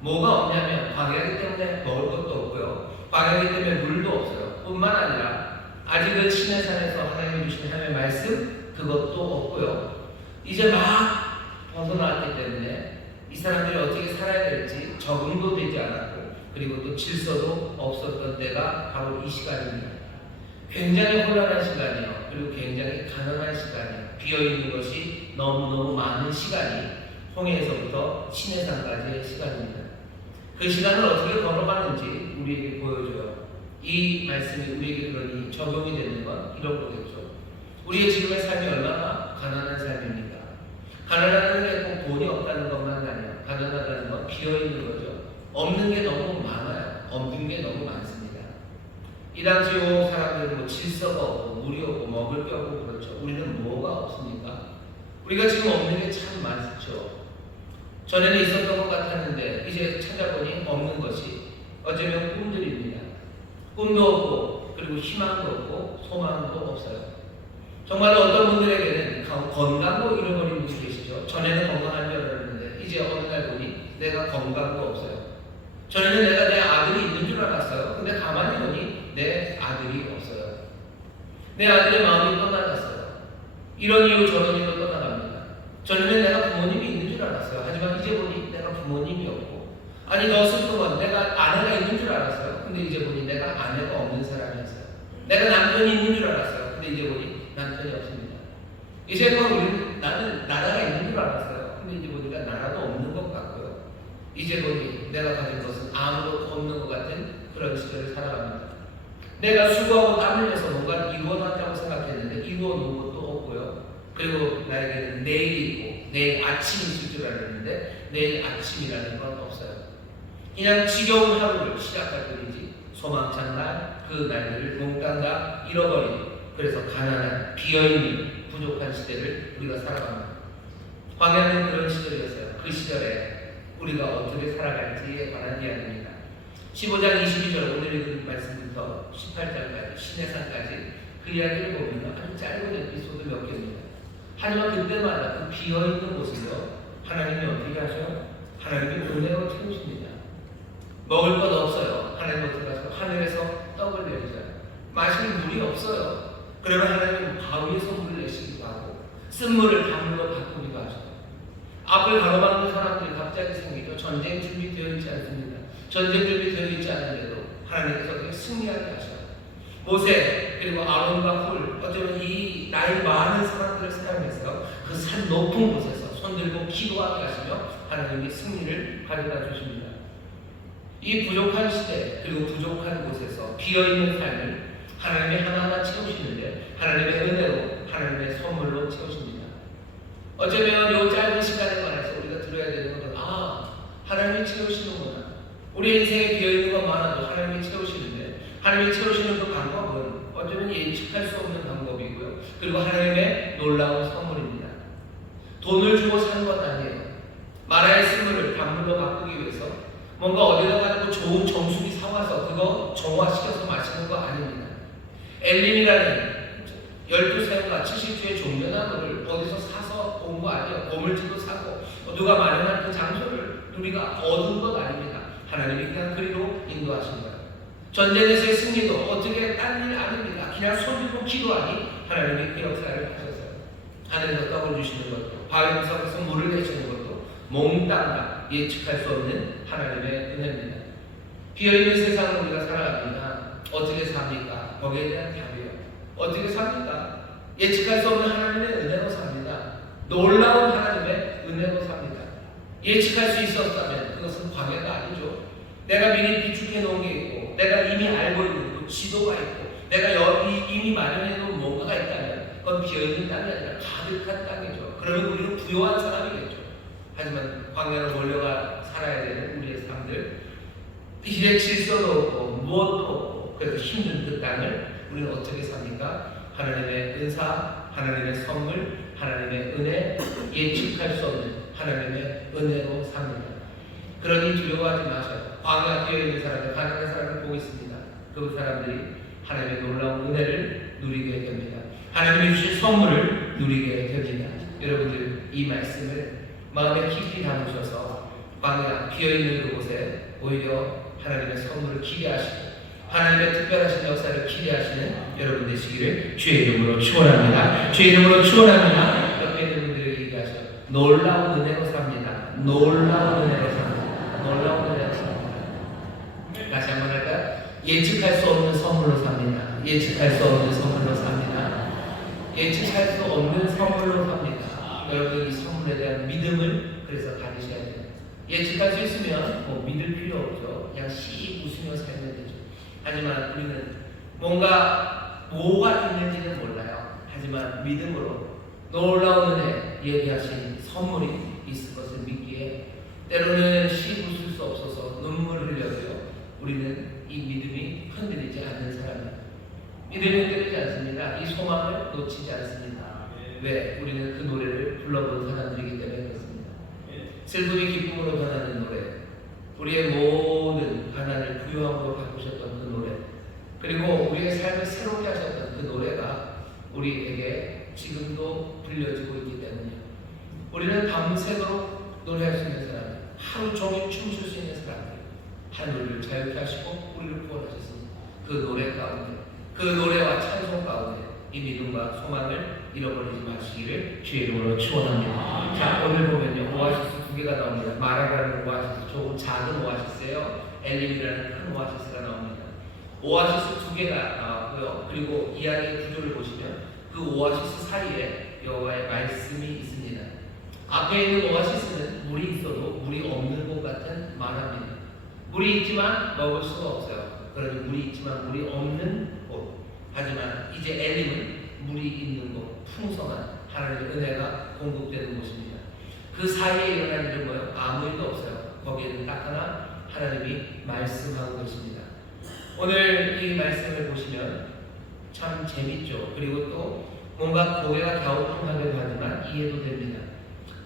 뭐가 없냐면 광야이기 때문에 먹을 것도 없고요, 광야이기 때문에 물도 없어요. 뿐만 아니라 아직은 시내산에서 하나님이 주신 하나님의 말씀 그것도 없고요. 이제 막 벗어났기 때문에 이 사람들이 어떻게 살아야 될지 적응도 되지 않았고, 그리고 또 질서도 없었던 때가 바로 이 시간입니다. 굉장히 혼란한 시간이에요. 그리고 굉장히 가난한 시간이에요. 비어있는 것이 너무너무 많은 시간이 홍해에서부터 시내산까지의 시간입니다. 그 시간을 어떻게 걸어가는지 우리에게 보여줘요. 이 말씀이 우리에게 그러니 적용이 되는 건 이런 거겠죠. 우리의 지금의 삶이 얼마나 가난한 삶입니까? 가난하다는 게 꼭 돈이 없다는 것만 아니에요. 가난하다는 건 비어있는 거죠. 없는 게 너무 많아요. 없는 게 너무 많습니다. 이 당시 사람들은 질서가 없고 물이 없고 먹을 게 없고 그렇죠. 우리는 뭐가 없습니까? 우리가 지금 없는 게 참 많죠. 전에는 있었던 것 같았는데 이제 찾아보니 없는 것이 어쩌면 꿈들입니다. 꿈도 없고 그리고 희망도 없고 소망도 없어요. 정말 어떤 분들에게는 건강도 잃어버린 분이 계시죠. 전에는 건강한 줄 알았는데 이제 어느 날 보니 내가 건강도 없어요. 전에는 내가 내 아들이 있는 줄 알았어요. 근데 가만히 보니 내 아들이 없어요. 내 아들의 마음이 떠나갔어요. 이런 이유 저런 이유로 떠나갑니다. 전에는 내가 부모님이 있는 줄 알았어요. 하지만 이제 보니 내가 부모님이 없고, 아니 더 슬픈 건 내가 아내가 있는 줄 알았어요. 근데 이제 보니 내가 아내가 없는 사람이었어요. 내가 남편이 있는 줄 알았어요. 근데 이제 보니 남편이 없습니다. 이제 나는 나라가 있는 줄 알았어요. 근데 이제 보니까 나라도 없는 것 같고요. 이제 보니 내가 가진 것은 아무것도 없는 것 같은 그런 시절을 살아갑니다. 내가 수고하고 땀 흘려서 뭔가 이루어놨다고 생각했는데 이루어놓은 것도 없고요. 그리고 나에게는 내일이 있고 내일 아침이 있을 줄 알았는데 내일 아침이라는 건 없어요. 그냥 지겨운 하루를 시작할 뿐이지 소망찬 날, 그 날들을 몽땅 다 잃어버린, 그래서 가난한, 비어있는, 부족한 시대를 우리가 살아갑니다. 광야는 그런 시절이었어요. 그 시절에 우리가 어떻게 살아갈지에 관한 이야기입니다. 15장 22절 오늘 읽은 말씀부터 18장까지 시내산까지 그 이야기를 보면 아주 짧은 에피소드 몇 개입니다. 하지만 그때마다 그 비어있는 곳을요, 하나님이 어떻게 하셔? 하나님이 은혜로 채우십니다. 먹을 것 없어요. 하나님 어떻게 하셔? 하늘에서 떡을 내리셔요. 마실 물이 없어요. 그러면 하나님은 바위에서 물을 내시기도 하고 쓴물을 단물로 바꾸기도 하셔요. 앞을 가로막는 사람들이 갑자기 생기죠. 전쟁 준비되어 있지 않습니다. 전쟁 준비되어 있지 않은데도 하나님께서 그렇게 승리하게 하셔요. 모세 그리고 아론과 훌, 어쩌면 이 나이 많은 사람들을 사용해서 그 산 높은 곳에서 손들고 기도하게 하시며 하나님이 승리를 가져다 주십니다. 이 부족한 시대 그리고 부족한 곳에서 비어있는 삶을 하나님이 하나하나 채우시는데 하나님의 은혜로 하나님의 선물로 채우십니다. 어쩌면 이 짧은 시간에 관해서 우리가 들어야 되는 것은 하나님이 채우시는구나. 우리 인생에 비어있는 것 많아도 하나님이 채우시는데 하나님이 채우시는 그 방법은 어쩌면 예측할 수 없는 방법이고요. 그리고 하나님의 놀라운 선물입니다. 돈을 주고 사는 것 아니에요. 마라의 쓴물을 단물로 바꾸기 위해서 뭔가 어디다 가지고 좋은 정수기 사와서 그거 정화시켜서 마시는 거 아닙니다. 엘림이라는 12사형과 70주의 종려나무를 어디서 사서 온 거 아니에요. 보물지도 사고 누가 마련한 그 장소를 우리가 얻은 것 아닙니다. 하나님이 그냥 그리로 인도하신 거예요. 전쟁에서의 승리도 어떻게 딴 일 아닙니다. 그냥 손 들고 기도하니 하나님이 그 역사를 하셨어요. 하늘에서 떡을 주시는 것도 바위에서 물을 내시는 것도 몽땅 다 예측할 수 없는 하나님의 은혜입니다. 비어있는 세상을 우리가 살아갑니다. 어떻게 삽니까? 거기에 대한 답이에요. 어떻게 삽니까? 예측할 수 없는 하나님의 은혜로 삽니다. 놀라운 하나님의 은혜로 삽니다. 예측할 수 있었다면 그것은 광야가 아니죠. 내가 미리 비축해 놓은 게 있고 내가 이미 알고 있는 지도가 있고 내가 여기 이미 마련해 놓은 뭔가가 있다면 그건 비어있는 땅이 아니라 가득한 땅이죠. 그러면 우리는 부요한 사람이겠죠. 하지만 광야로 몰려가 살아야 되는 우리의 삶들, 일의 질서도 없고 무엇도 없고 그래서 힘든 그 땅을 우리는 어떻게 삽니까? 하나님의 은사, 하나님의 선물, 하나님의 은혜, 예측할 수 없는 하나님의 은혜로 삽니다. 그러니 두려워하지 마셔요. 광야 뒤에 있는 사람들, 가난한 사람을 보고 있습니다. 그 사람들이 하나님의 놀라운 은혜를 누리게 됩니다. 하나님이 주신 선물을 누리게 됩니다. 여러분들 이 말씀을 마음에 깊이 담으셔서 광야 비어있는 그곳에 오히려 하나님의 선물을 기대하시고 하나님의 특별하신 역사를 기대하시는 여러분 되시기를 주의 이름으로 축원합니다. 주의 이름으로 축원합니다. 옆에 있는 분들에게 얘기하셔. 놀라운 은혜로 삽니다. 놀라운 은혜로 삽니다. 놀라운 은혜로 삽니다. 다시 한번 할까요? 예측할 수 없는 선물로 삽니다. 예측할 수 없는 선물로 삽니다. 예측할 수 없는 선물로 삽니다. 여러분 이 선물에 대한 믿음을 그래서 가지셔야 돼요. 예측할 수 있으면 믿을 필요 없죠. 그냥 씩 웃으며 살면 되죠. 하지만 우리는 뭔가 뭐가 있는지는 몰라요. 하지만 믿음으로 놀라운 은혜 얘기하신 선물이 있을 것을 믿기에 때로는 씩 웃을 수 없어서 눈물을 흘려도요. 우리는 이 믿음이 흔들리지 않는 사람입니다. 믿음이 흔들리지 않습니다. 이 소망을 놓치지 않습니다. 왜? 우리는 그 노래를 불러본 사람들이기 때문에 그렇습니다. 슬픔이 기쁨으로 변하는 노래, 우리의 모든 가난을 부유함으로 바꾸셨던 그 노래, 그리고 우리의 삶을 새롭게 하셨던 그 노래가 우리에게 지금도 들려지고 있기 때문이에요. 우리는 밤새도록 노래할 수 있는 사람이에요. 하루 종일 춤출 수 있는 사람이에요. 하늘을 자유케 하시고 우리를 구원하셨습니다. 그 노래 가운데, 그 노래와 찬송 가운데 이 믿음과 소망을 잃어버리지 마시기를 주의 이름으로 축원합니다. 자, 오늘 보면요 오아시스 두 개가 나옵니다. 마라라는 오아시스, 조금 작은 오아시스예요. 엘림이라는 큰 오아시스가 나옵니다. 오아시스 두 개가 나왔고요. 그리고 이야기의 구조를 보시면 그 오아시스 사이에 여호와의 말씀이 있습니다. 앞에 있는 오아시스는 물이 있어도 물이 없는 곳 같은 마라입니다. 물이 있지만 먹을 수가 없어요. 그러니 물이 있지만 물이 없는 곳. 하지만 이제 엘림은 물이 있는 곳, 풍성한 하나님의 은혜가 공급되는 곳입니다. 그 사이에 일어난 일은 뭐예요? 아무 일도 없어요. 거기에는 딱 하나 하나님이 말씀하고 계십니다. 오늘 이 말씀을 보시면 참 재밌죠. 그리고 또 뭔가 고개가 갸우뚱하기도 하지만 이해도 됩니다.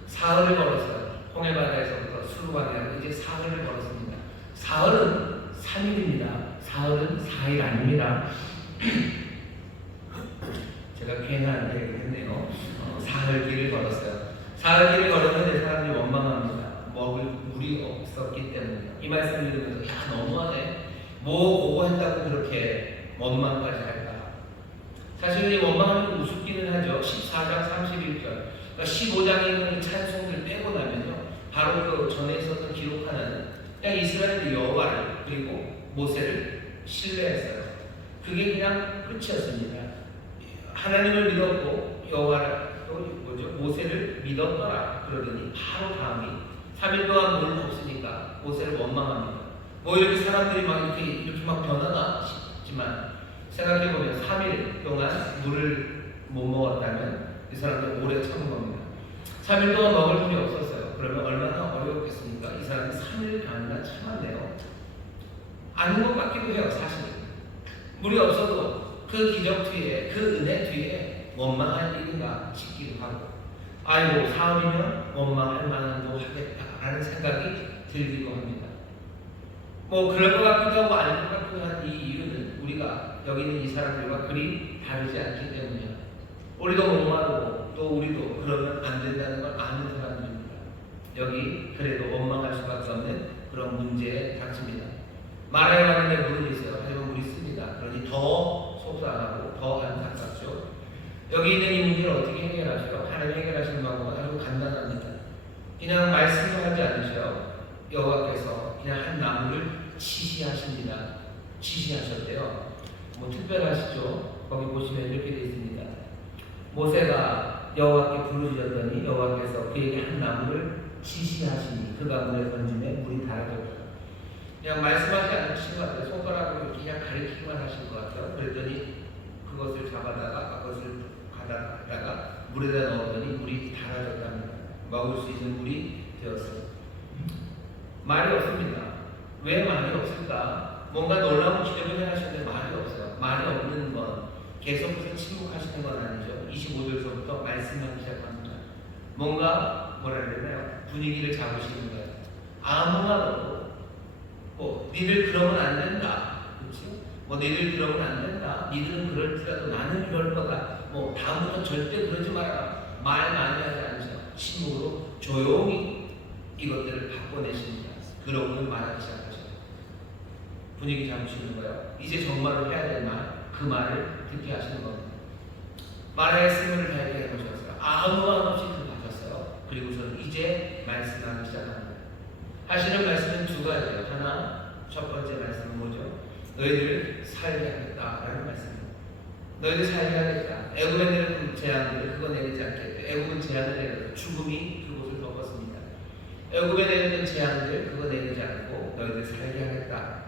사흘을 걸었어요. 홍해바다에서부터 수루바다로 이제 사흘을 걸었습니다. 사흘은 3일입니다. 사흘은 4일 아닙니다. 제가 괜한 얘기를 했네요. 사흘 길을 걸었어요. 사흘 길을 걸었는데 사람들이 원망합니다. 먹을 물이 없었기 때문에. 이 말씀을 들으면서 야 너무하네. 뭐 보고 한다고 그렇게 원망까지 할까? 사실 이 원망하는 우습기는 하죠. 14장 31절. 그러니까 15장에 있는 이 찬송들 빼고 나면요. 바로 그 전에 있었던 기록 하나는 그냥 이스라엘의 여호와를 그리고 모세를 신뢰했어요. 그게 그냥 끝이었습니다. 하나님을 믿었고 여호와를 또 모세를 믿었더라 그러더니 바로 다음이 3일 동안 물 없으니까 모세를 원망합니다. 뭐 이렇게 사람들이 막 이렇게 막 변하나 싶지만 생각해보면 3일 동안 물을 못 먹었다면 이 사람들 오래 참은 겁니다. 3일 동안 먹을 물이 없었어요. 그러면 얼마나 어려웠겠습니까? 이 사람이 3일간이나 참았네요. 아닌 것 같기도 해요. 사실 물이 없어도 그 기적 뒤에 그 은혜 뒤에 원망할 일인가 싶기도 하고 아이고 사흘이면 원망할 만한도 하겠다라는 생각이 들기도 합니다. 뭐 그럴 것 같기도 하고 아닌 것 같기도 한 이 이유는 우리가 여기 있는 이 사람들과 그리 다르지 않기 때문이야. 우리도 목마르고 또 우리도 그러면 안 된다는 걸 아는 사람들입니다. 여기 그래도 원망할 수밖에 없는 그런 문제에 닥칩니다. 마라에 왔는데 물은 있어요. 하지만 물이 씁니다. 그러니 더 속상하고 더 안타깝죠. 여기 있는 이 문제를 어떻게 해결하시죠? 하나님 해결하시는 방법은 아주 간단합니다. 그냥 말씀을 하지 않으셔요. 여호와께서 그냥 한 나무를 지시하십니다. 지시하셨대요. 뭐 특별하시죠? 거기 보시면 이렇게 되어 있습니다. 모세가 여호와께 부르짖었더니 여호와께서 그에게 한 나무를 지시하시니 그가 물에 던짐에 물이 달아졌다. 그냥 말씀하지 않으신 것 같아요. 손가락으로 그냥 가리키기만 하신 것 같아요. 그랬더니 그것을 잡아다가 그것을 가다가 물에다 넣었더니 물이 달아졌답니다. 먹을 수 있는 물이 되었어요. 말이 없습니다. 왜 말이 없을까? 뭔가 놀라운 기적을 행하시는데 말이 없어요. 말이 없는 건 계속해서 침묵하시는 건 아니죠. 25절서부터 말씀하기 시작합니다. 뭔가 뭐라 해야 되나요? 분위기를 잡으시는 거예요. 아무 말 없고 뭐 니들 그러면 안 된다. 그렇지? 뭐 니들 그러면 안 된다. 니들은 그럴지라도 나는 이럴 거다. 뭐 다음부터 절대 그러지 마라. 말 많이 하지 않으세요. 침묵으로 조용히 이것들을 바꿔내십니다. 그러고는 말하기 시작하셔요. 분위기 잡으시는 거예요. 이제 정말로 해야 될 말, 그 말을 듣게 하시는 겁니다. 말의 승을 다하게 해보셨어요. 아무 말 없이 들어가셨어요. 그리고서는 이제 말씀하기 시작합니다. 하시는 말씀은 두 가지예요. 하나, 첫 번째 말씀은 뭐죠? 너희들 살게 하겠다라는 말씀입니다. 너희들 살게 하겠다. 애굽에 내린 재앙을 그거 내리지 않겠다. 애굽은 재앙을 내려서 죽음이 그곳을 덮었습니다. 애굽에 내리는 재앙을 그거 내리지 않고 너희들 살게 하겠다.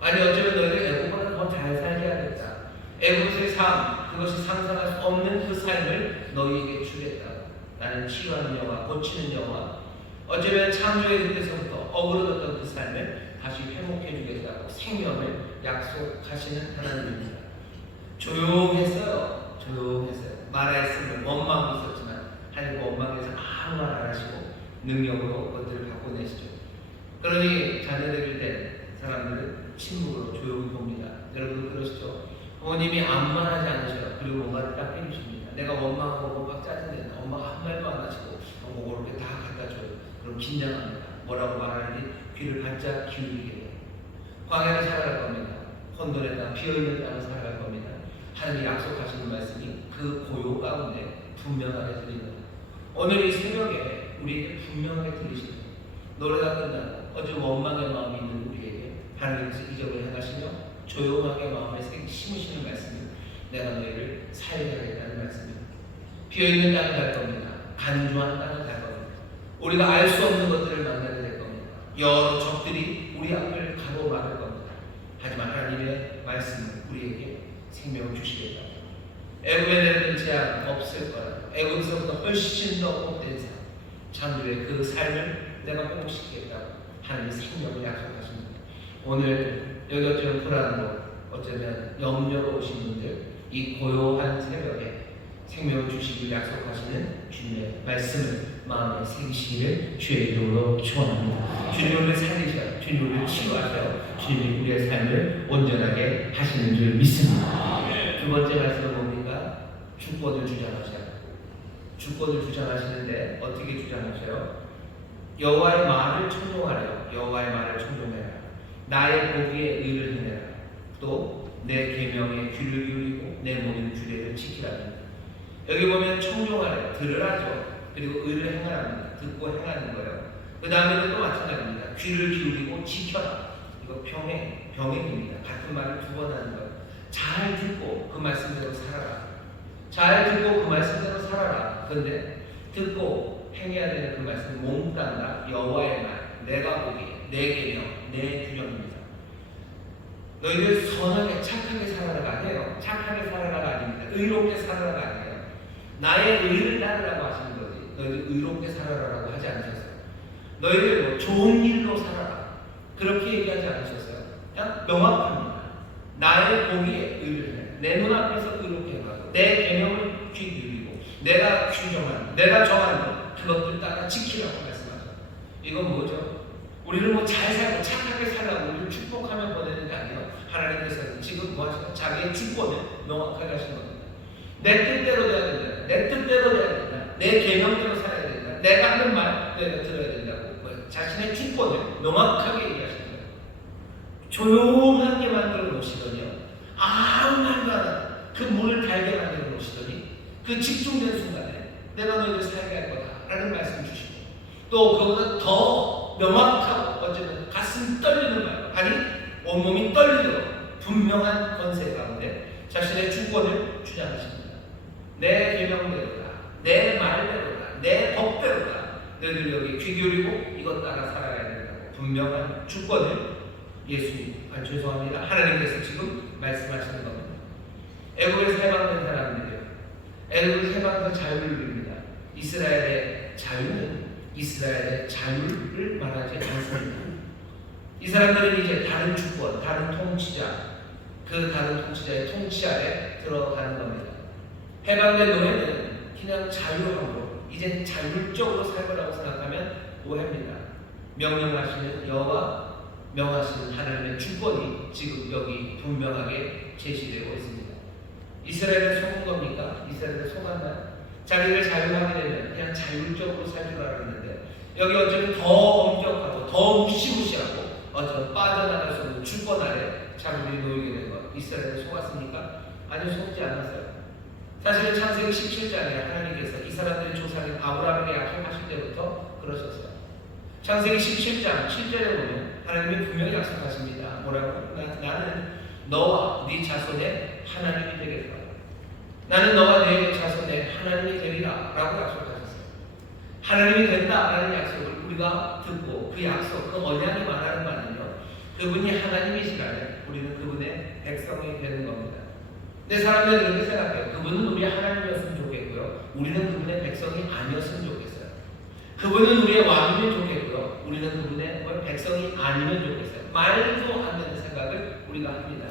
아니 어쩌면 너희들 애굽보다 더 잘 살게 하겠다. 애굽의 삶, 그것이 상상할 수 없는 그 삶을 너희에게 주겠다. 나는 치유하는 영화, 고치는 영화. 어쩌면 창조의 그때서부터 어그러졌던 그 삶을 다시 회복해 주겠다고 생명을 약속하시는 하나님입니다. 조용했어요. 조용했어요. 말했으면 원망이 있었지만 하나님 원망에서 아무 말 안 하시고 능력으로 그것들을 바꿔내시죠. 그러니 자녀들을 된 사람들은 침묵으로 조용히 봅니다. 여러분 그러시죠? 부모님이 아무 말 하지 않으셔요. 그리고 뭔가를 딱 해주십니다. 내가 원망하고 막 짜증낸다. 엄마가 한 말도 안 하시고 뭐 이렇게 다 갖다 줘요. 그럼 긴장합니다. 뭐라고 말하는지 귀를 바짝 기울이게 돼요. 광야를 살아갈 겁니다. 혼돈의 땅, 비어있는 땅을 살아갈 겁니다. 하나님이 약속하시는 말씀이 그 고요 가운데 분명하게 들립니다. 오늘 이 새벽에 우리에게 분명하게 들리십니다. 노래가 끝나고 어제 원망의 마음이 있는 우리에게 하나님께서 이적을 행하시며 조용하게 마음에 심으시는 말씀이 내가 너희를 살게 하겠다는 말씀입니다. 비어있는 땅을 갈 겁니다. 간주한 땅을 갈 겁니다. 우리가 알 수 없는 것들을 만나게 될 겁니다. 여러 적들이 우리 앞을 가로막을 겁니다. 하지만 하나님의 말씀은 우리에게 생명을 주시겠다. 애굽에 내리는 재앙 없을 거라. 애굽에서부터 훨씬 더 복된 삶, 창조의 그 삶을 내가 회복시키겠다고 하나님의 생명을 약속하십니다. 오늘 여기 어쩌면 불안으로, 어쩌면 염려로 오신 분들, 이 고요한 새벽에 생명을 주시길 약속하시는 주님의 말씀을 마음에 새기시기를 주의 이름으로 축원합니다. 주님 우리를 살리셔요. 주님 우리를 치유하셔요. 주님이 우리의 삶을 온전하게 하시는 줄 믿습니다. 두 번째 말씀은 뭡니까? 주권을 주장하셔요. 주권을 주장하시는데 어떻게 주장하셔요? 여호와의 말을 청종하려. 여호와의 말을 청종해라. 나의 보기에 의를 행해라. 또 내 계명에 귀를 기울이고 내 모든 규례를 지키라니. 여기 보면 청종하려, 들으라죠. 그리고 의를 행하랍니다. 듣고 행하는 거예요. 그 다음에는 또 마찬가지입니다. 귀를 기울이고 지켜라. 이거 병행입니다. 같은 말을 두 번 하는 거예요. 잘 듣고 그 말씀대로 살아라. 잘 듣고 그 말씀대로 살아라. 그런데 듣고 행해야 되는 그 말씀은 몽땅 여호와의 말, 내가 보기에, 내 계명, 내 규령입니다. 너희들 선하게 착하게 살아라가 아니에요. 착하게 살아라가 아닙니다. 의롭게 살아라가 아니에요. 나의 의를 따르라고 하시는 거지. 너희들 의롭게 살아라라고 하지 않으셨어요. 너희들 뭐 좋은 일로 살아라 그렇게 얘기하지 않으셨어요. 그냥 명확합니다. 나의 보기에 의를 해. 내 눈앞에서 의롭게 하고 내 계명을 귀 기울이고 내가 규정한, 내가 정한 그것들 따라 지키라고 말씀하죠. 이건 뭐죠? 우리를 뭐 잘 살고 착하게 살라고 우리를 축복하며 보내는 게 아니에요. 하나님께서는 지금 뭐 하시나? 자기의 주권을 명확하게 하신 겁니다. 내 뜻대로 돼야 된다. 내 뜻대로 돼야 된다. 내 계명대로 살아야 된다. 내가 하는 말 내가 들어야 된다고 자신의 주권을 명확하게 얘기하시는 거예요. 조용하게 만들어 놓으시더니요. 아무 말도 안 하고 그 문을 달게 만들어 놓으시더니 그 집중된 순간에 내가 너희를 살게 할 거다라는 말씀 주시고 또 그보다 더 명확하고 어쩌면 가슴 떨리는 말, 아니 온몸이 떨리도록 분명한 권세 가운데 자신의 주권을 주장하십니다. 내 계명대로다, 내 말대로다, 내 법대로다. 너희들 여기 귀 기울이고 이것 따라 살아야 된다고 분명한 주권을 예수님, 죄송합니다. 하나님께서 지금 말씀하시는 겁니다. 애국에서 해방된 사람들이요. 애국에서 해방된 자유를 누립니다. 이스라엘의 자유는 이스라엘의 자유를 말하지 않습니다. 이 사람들은 이제 다른 주권, 다른 통치자, 그 다른 통치자의 통치 아래 들어가는 겁니다. 해방된 노예는 그냥 자유함으로 이제 자율적으로 살 거라고 생각하면 오해입니다. 명령하시는 여호와, 명하시는 하나님의 주권이 지금 여기 분명하게 제시되고 있습니다. 이스라엘을 속은 겁니까? 이스라엘을 속았나요? 자기를 자유하게 되면 그냥 자율적으로 살 줄 알았는데 여기 어쩌면 더 엄격하고 더 무시무시하고 어쩌면 빠져나갈 수 없는 주권 아래 자기들이 놓이게 된 것. 이스라엘을 속았습니까? 아니요, 속지 않았어요. 사실은 창세기 17장에 하나님께서 이 사람들의 조상인 아브라함에게 약속하실 때부터 그러셨어요. 창세기 17장 7절에 보면 하나님이 분명히 약속하십니다. 뭐라고? 나는 너와 네 자손의 하나님이 되겠다. 나는 너와 네 자손의 하나님이 되리라 라고 약속하셨어요. 하나님이 된다라는 약속을 우리가 듣고 그 약속, 그 언약이 말하는 바는요, 그분이 하나님이시라면 우리는 그분의 백성이 되는 겁니다. 근데 사람들은 그렇게 생각해요. 그분은 우리 하나님이었으면 좋겠고요, 우리는 그분의 백성이 아니었으면 좋겠어요. 그분은 우리의 왕이면 좋겠고요, 우리는 그분의 백성이 아니면 좋겠어요. 말도 안 되는 생각을 우리가 합니다.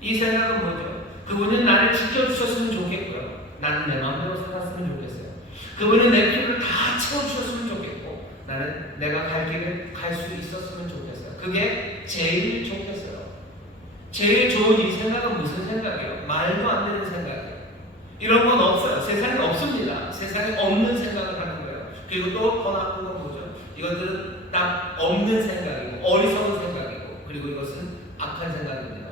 이 생각은 뭐죠? 그분은 나를 지켜주셨으면 좋겠고요, 나는 내 마음대로 살았으면 좋겠어요. 그분은 내 필요를 다 채워주셨으면 좋겠고 나는 내가 갈 길을 갈 수 있었으면 좋겠어요. 그게 제일 좋겠어요. 제일 좋은 이 생각은 무슨 생각이에요? 말도 안 되는 생각이에요. 이런 건 없어요. 세상에 없습니다. 세상에 없는 생각을 하는 거예요. 그리고 또 더 나쁜 건 뭐죠? 이것들은 딱 없는 생각이고 어리석은 생각이고 그리고 이것은 악한 생각입니다.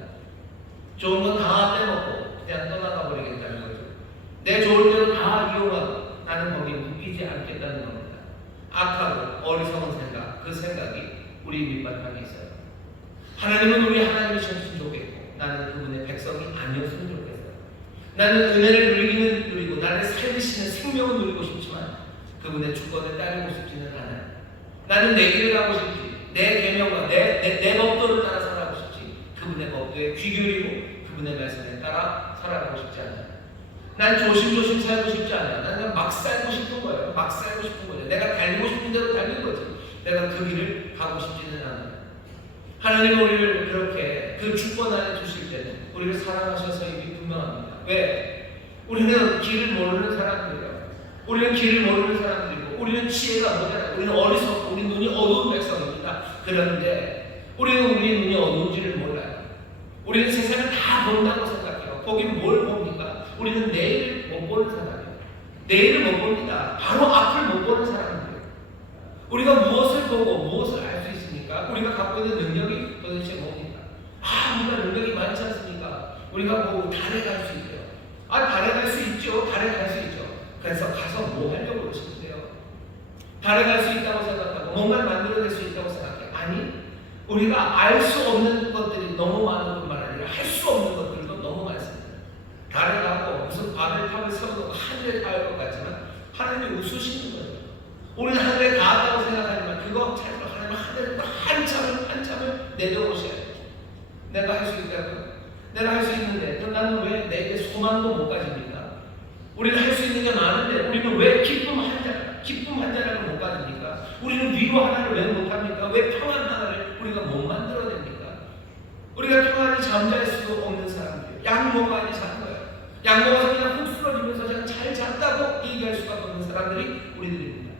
좋은 건 다 빼먹고 그냥 떠나가 버리겠다는 거죠. 내 좋을 대로 다 이용하고 나는 거기에 묶이지 않겠다는 겁니다. 악하고 어리석은 생각, 그 생각이 우리 밑바탕에 있어요. 하나님은 우리 하나님이셨으면 좋겠고 나는 그분의 백성이 아니었으면 좋겠어요. 나는 은혜를 누리고 나를 살리시는 생명을 누리고 싶지만 그분의 주권을 따르고 싶지는 않아요. 나는 내 길을 가고 싶지, 내 계명과 내 법도를 따라 살아가고 싶지, 그분의 법도에 귀 기울이고 그분의 말씀에 따라 살아가고 싶지 않아요. 난 조심조심 살고 싶지 않아요. 난 그냥 막 살고 싶은 거예요. 막 살고 싶은 거죠. 내가 달리고 싶은 대로 달리는 거지. 내가 그 길을 가고 싶지는 않아요. 하나님은 우리를 그렇게 그 주권 안에 두실 때는 우리를 사랑하셔서 이미 분명합니다. 왜? 우리는 길을 모르는 사람들이에요. 우리는 길을 모르는 사람들이고 우리는 지혜가 모자라고 우리는 어리석고 우리 눈이 어두운 백성입니다. 그런데 우리는 우리 눈이 어두운지를 몰라요. 우리는 세상을 다 본다고 생각해요. 보긴 뭘 봅니까? 우리는 내일을 못 보는 사람이에요. 내일을 못 봅니다. 바로 앞을 못 보는 사람들이에요. 우리가 무엇을 보고 무엇을 알 수 있습니까? 우리가 갖고 있는 능력이 도대체 뭡니까? 우리가 능력이 많지 않습니까? 우리가 뭐 달에 갈 수 있대요. 달에 갈 수 있죠. 달에 갈 수 있죠. 그래서 가서 뭐 하려고 그러시는데요? 달에 갈 수 있다고 생각하고 뭔가를 만들어낼 수 있다고 생각해요. 아니, 우리가 알 수 없는 것들이 너무 많은 뿐만 아니라 할 수 없는 것들도 너무 많습니다. 달에 가고 무슨 바벨탑을 세워놓고 하늘에 닿을 것 같지만 하나님이 웃으시는 거예요. 우리는 하늘에 닿았다고 생각하지만 그거 찾으러 하나님은 하늘에 한참을 내려오셔야 돼요. 내가 할 수 있다고? 내가 할 수 있는데 그럼 나는 왜 내게 소망도 못 가집니까? 우리는 할 수 있는 게 많은데 우리는 왜 기쁨 한 자락을 못 가집니까? 우리는 위로 하나를 왜 못합니까? 왜 평안 하나를 우리가 못 만들어냅니까? 우리가 평안히 잠잘 수도 없는 사람들이에요. 양모가 아니 잔 거예요. 양모가 그냥 훅 쓰러지면서 그냥 잘 잤다고 얘기할 수가 없는 사람들이 우리들입니다.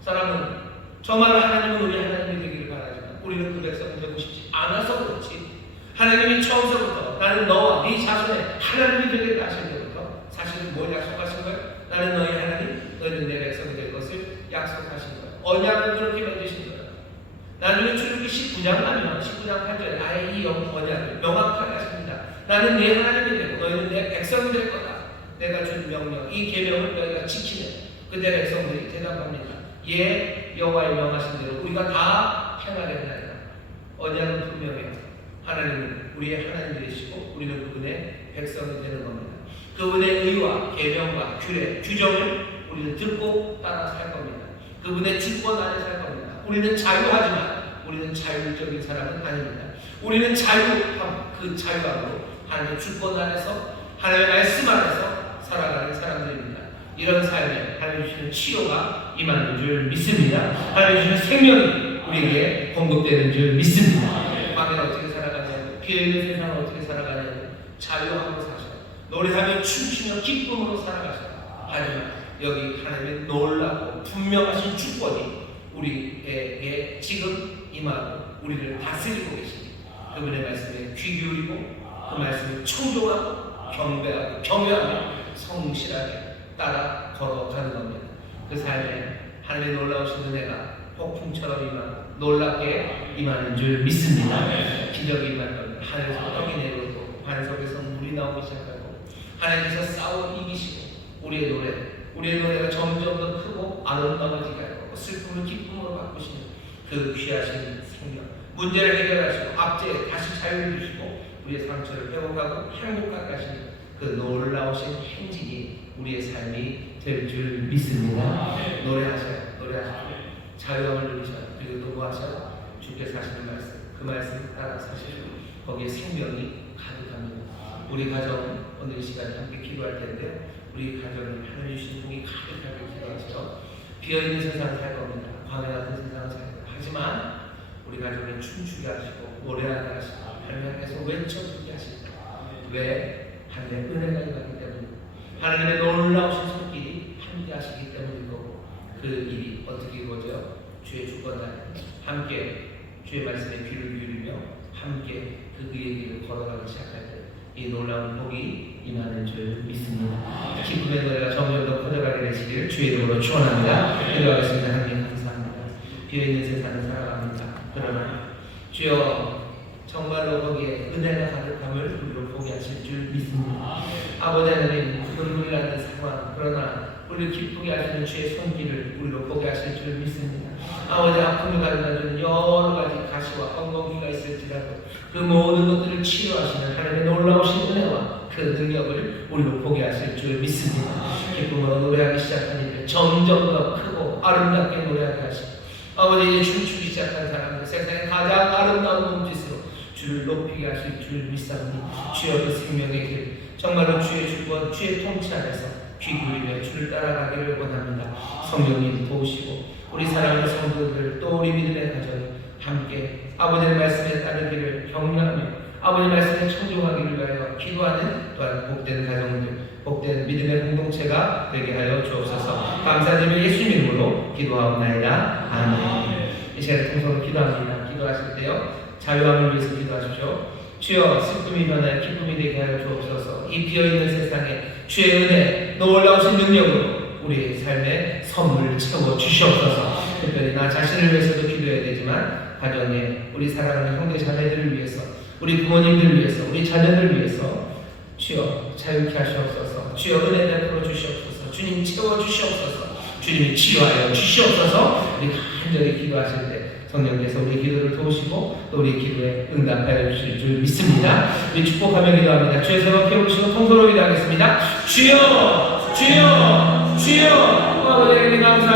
사람은 정말 하나님은 우리 하나님이 되기를 바라지만 우리는 그 백성이 되고 싶지 않아서 그렇지. 하나님이 처음서부터 나는 너와 네 자손의 하나님이 되겠다 하실 때부터 사실은 뭘 약속하신 거예요? 나는 너희 하나님, 너희는 내 백성이 될 것을 약속하신 거예요. 언약은 그렇게 맺으신 거예요. 나중에 출애굽기 19장 가면 19장 8절에 나의 이 언약을 명확하게 하십니다. 나는 네 하나님이 되고 너희는 내 백성이 될 거다. 내가 준 명령, 이 계명을 너희가 지키면 그때 백성들이 대답합니다. 예, 여호와의 명하신 대로 우리가 다 행하겠나이다. 언약은 분명해요. 하나님은 우리의 하나님 되시고 우리는 그분의 백성이 되는 겁니다. 그분의 의와 계명과 규례, 규정을 우리는 듣고 따라 살 겁니다. 그분의 주권 안에 살 겁니다. 우리는 자유하지만 우리는 자율적인 사람은 아닙니다. 우리는 그 자유함으로 하나님의 주권 안에서 하나님의 말씀 안에서 살아가는 사람들입니다. 이런 삶에 하나님 주시는 치료가 임하는 줄 믿습니다. 하나님 주시는 생명이 우리에게 공급되는 줄 믿습니다. 밤에 어떻게 살아가냐고, 비어있는 세상을 어떻게 살아가냐고, 자유함으로 사셔. 노래하며 춤추며 기쁨으로 살아가셔. 하지만 여기 하나님의 놀랍고 분명하신 주권이 우리에게 지금 임하고 우리를 다스리고 계십니다. 그분의 말씀에 귀 기울이고 그 말씀을 청종하고 경배하고 경외하며 성실하게 따라 걸어가는 겁니다. 그 삶에 하나님의 놀라우신 은혜가 폭풍처럼 임하고 놀랍게 임하는 줄 믿습니다. 기적이 임할 겁니다. 하늘에서 떡이 내려오고 하늘 속에서 물이 나오기 시작하고 하나님께서 싸워 이기시고 우리의 노래가 점점 더 크고 아름다워지게 하고 슬픔을 기쁨으로 바꾸시는 그 귀하신 생명, 문제를 해결하시고 압제에 다시 자유를 주시고 우리의 상처를 회복하고 행복하게 하시는 그 놀라우신 행진이 우리의 삶이 될 줄 믿습니다. 노래하셔요. 자유함을 누리셔요. 그리고 또 뭐하셔요? 주께서 하시는 말씀, 그 말씀 따라 사시고 거기에 생명이 가득합니다. 우리 가정 오늘 이 시간에 함께 기도할 텐데요. 우리 가정이 하나님 주신 복이 가득하게 기도하시죠. 비어있는 세상을 살 겁니다. 광야 같은 세상을 살 겁니다. 하지만 우리 가정을 춤추게 하시고 노래하게 하시고 하나님께서 외쳐주게 하시고 왜? 하나님의 은혜가 임하기 때문입니다. 하나님의 놀라우신 손길이 함께 하시기 때문일 거고 그 일이 어떻게 이루어져요? 주의 주권자에 함께 주의 말씀에 귀를 기울이며 함께 그의 길을 걸어가기 시작할 때 이 놀라운 복이 임하는 줄 믿습니다. 기쁨의 노래가 점점 더 커져가게 되시기를 주의 이름으로 축원합니다. 기도하겠습니다. 하나님 감사합니다. 비어있는 세상을 살아갑니다. 그러나 주여 정말로 거기에 은혜가 가득함을 우리로 보게 하실 줄 믿습니다. 아버지 하나님 눈물이 나는 상황 그러나 우리를 기쁘게 하시는 주의 손길을 우리로 보게 하실 줄 믿습니다. 아버지 아픔을 가져다주는 여러 가지 가시와 엉겅퀴가 있을지라도 그 모든 것들을 치료하시는 하나님의 놀라우신 은혜와 그 능력을 우리로 보게 하실 줄 믿습니다. 기쁨으로 노래하기 시작하니 점점 더 크고 아름답게 노래하게 하시고 아버지 이제 춤추기 시작한 사람들 세상의 가장 아름다운 몸짓으로 주를 높이게 하실 줄 믿사옵니 주여 그 생명의 길 정말로 주의 주권 주의 통치 안에서 귀 기울이며 주를 따라가기를 원합니다. 성령님 도우시고 우리 사랑하는 성도들 또 우리 믿음의 가정이 함께 아버지의 말씀에 따르기를 격려하며 아버지 말씀에 청종하기를 위하여 기도하는 또한 복된 가정들, 복된 믿음의 공동체가 되게 하여 주옵소서. 감사드리며 예수님 이름으로 기도하옵나이다. 아멘. 이 시간에 통성으로 기도합니다. 기도하실 때요 자유함을 위해서 기도하십시오. 주여 슬픔이 변하여 기쁨이 되게 하여 주옵소서. 이 비어있는 세상에 주의 은혜 놀라우신 능력으로 우리의 삶에 선물을 채워 주시옵소서. 특별히 나 자신을 위해서도 기도해야 되지만 가정에 우리 사랑하는 형제 자매들을 위해서, 우리 부모님들을 위해서, 우리 자녀들을 위해서 주여 자유케 하시옵소서. 주여 은혜 베풀어 주시옵소서. 주님 채워 주시옵소서. 주님이 치유하여 주시옵소서. 우리 간절히 기도하실 때 성령께서 우리 기도를 도우시고 또 우리 기도에 응답하여 주실 줄 믿습니다. 우리 축복하며 기도합니다. 주여 세워 깨우시고 통솔로 기도하겠습니다. 주여 주여 주여 아버지 하나님 감사합니다.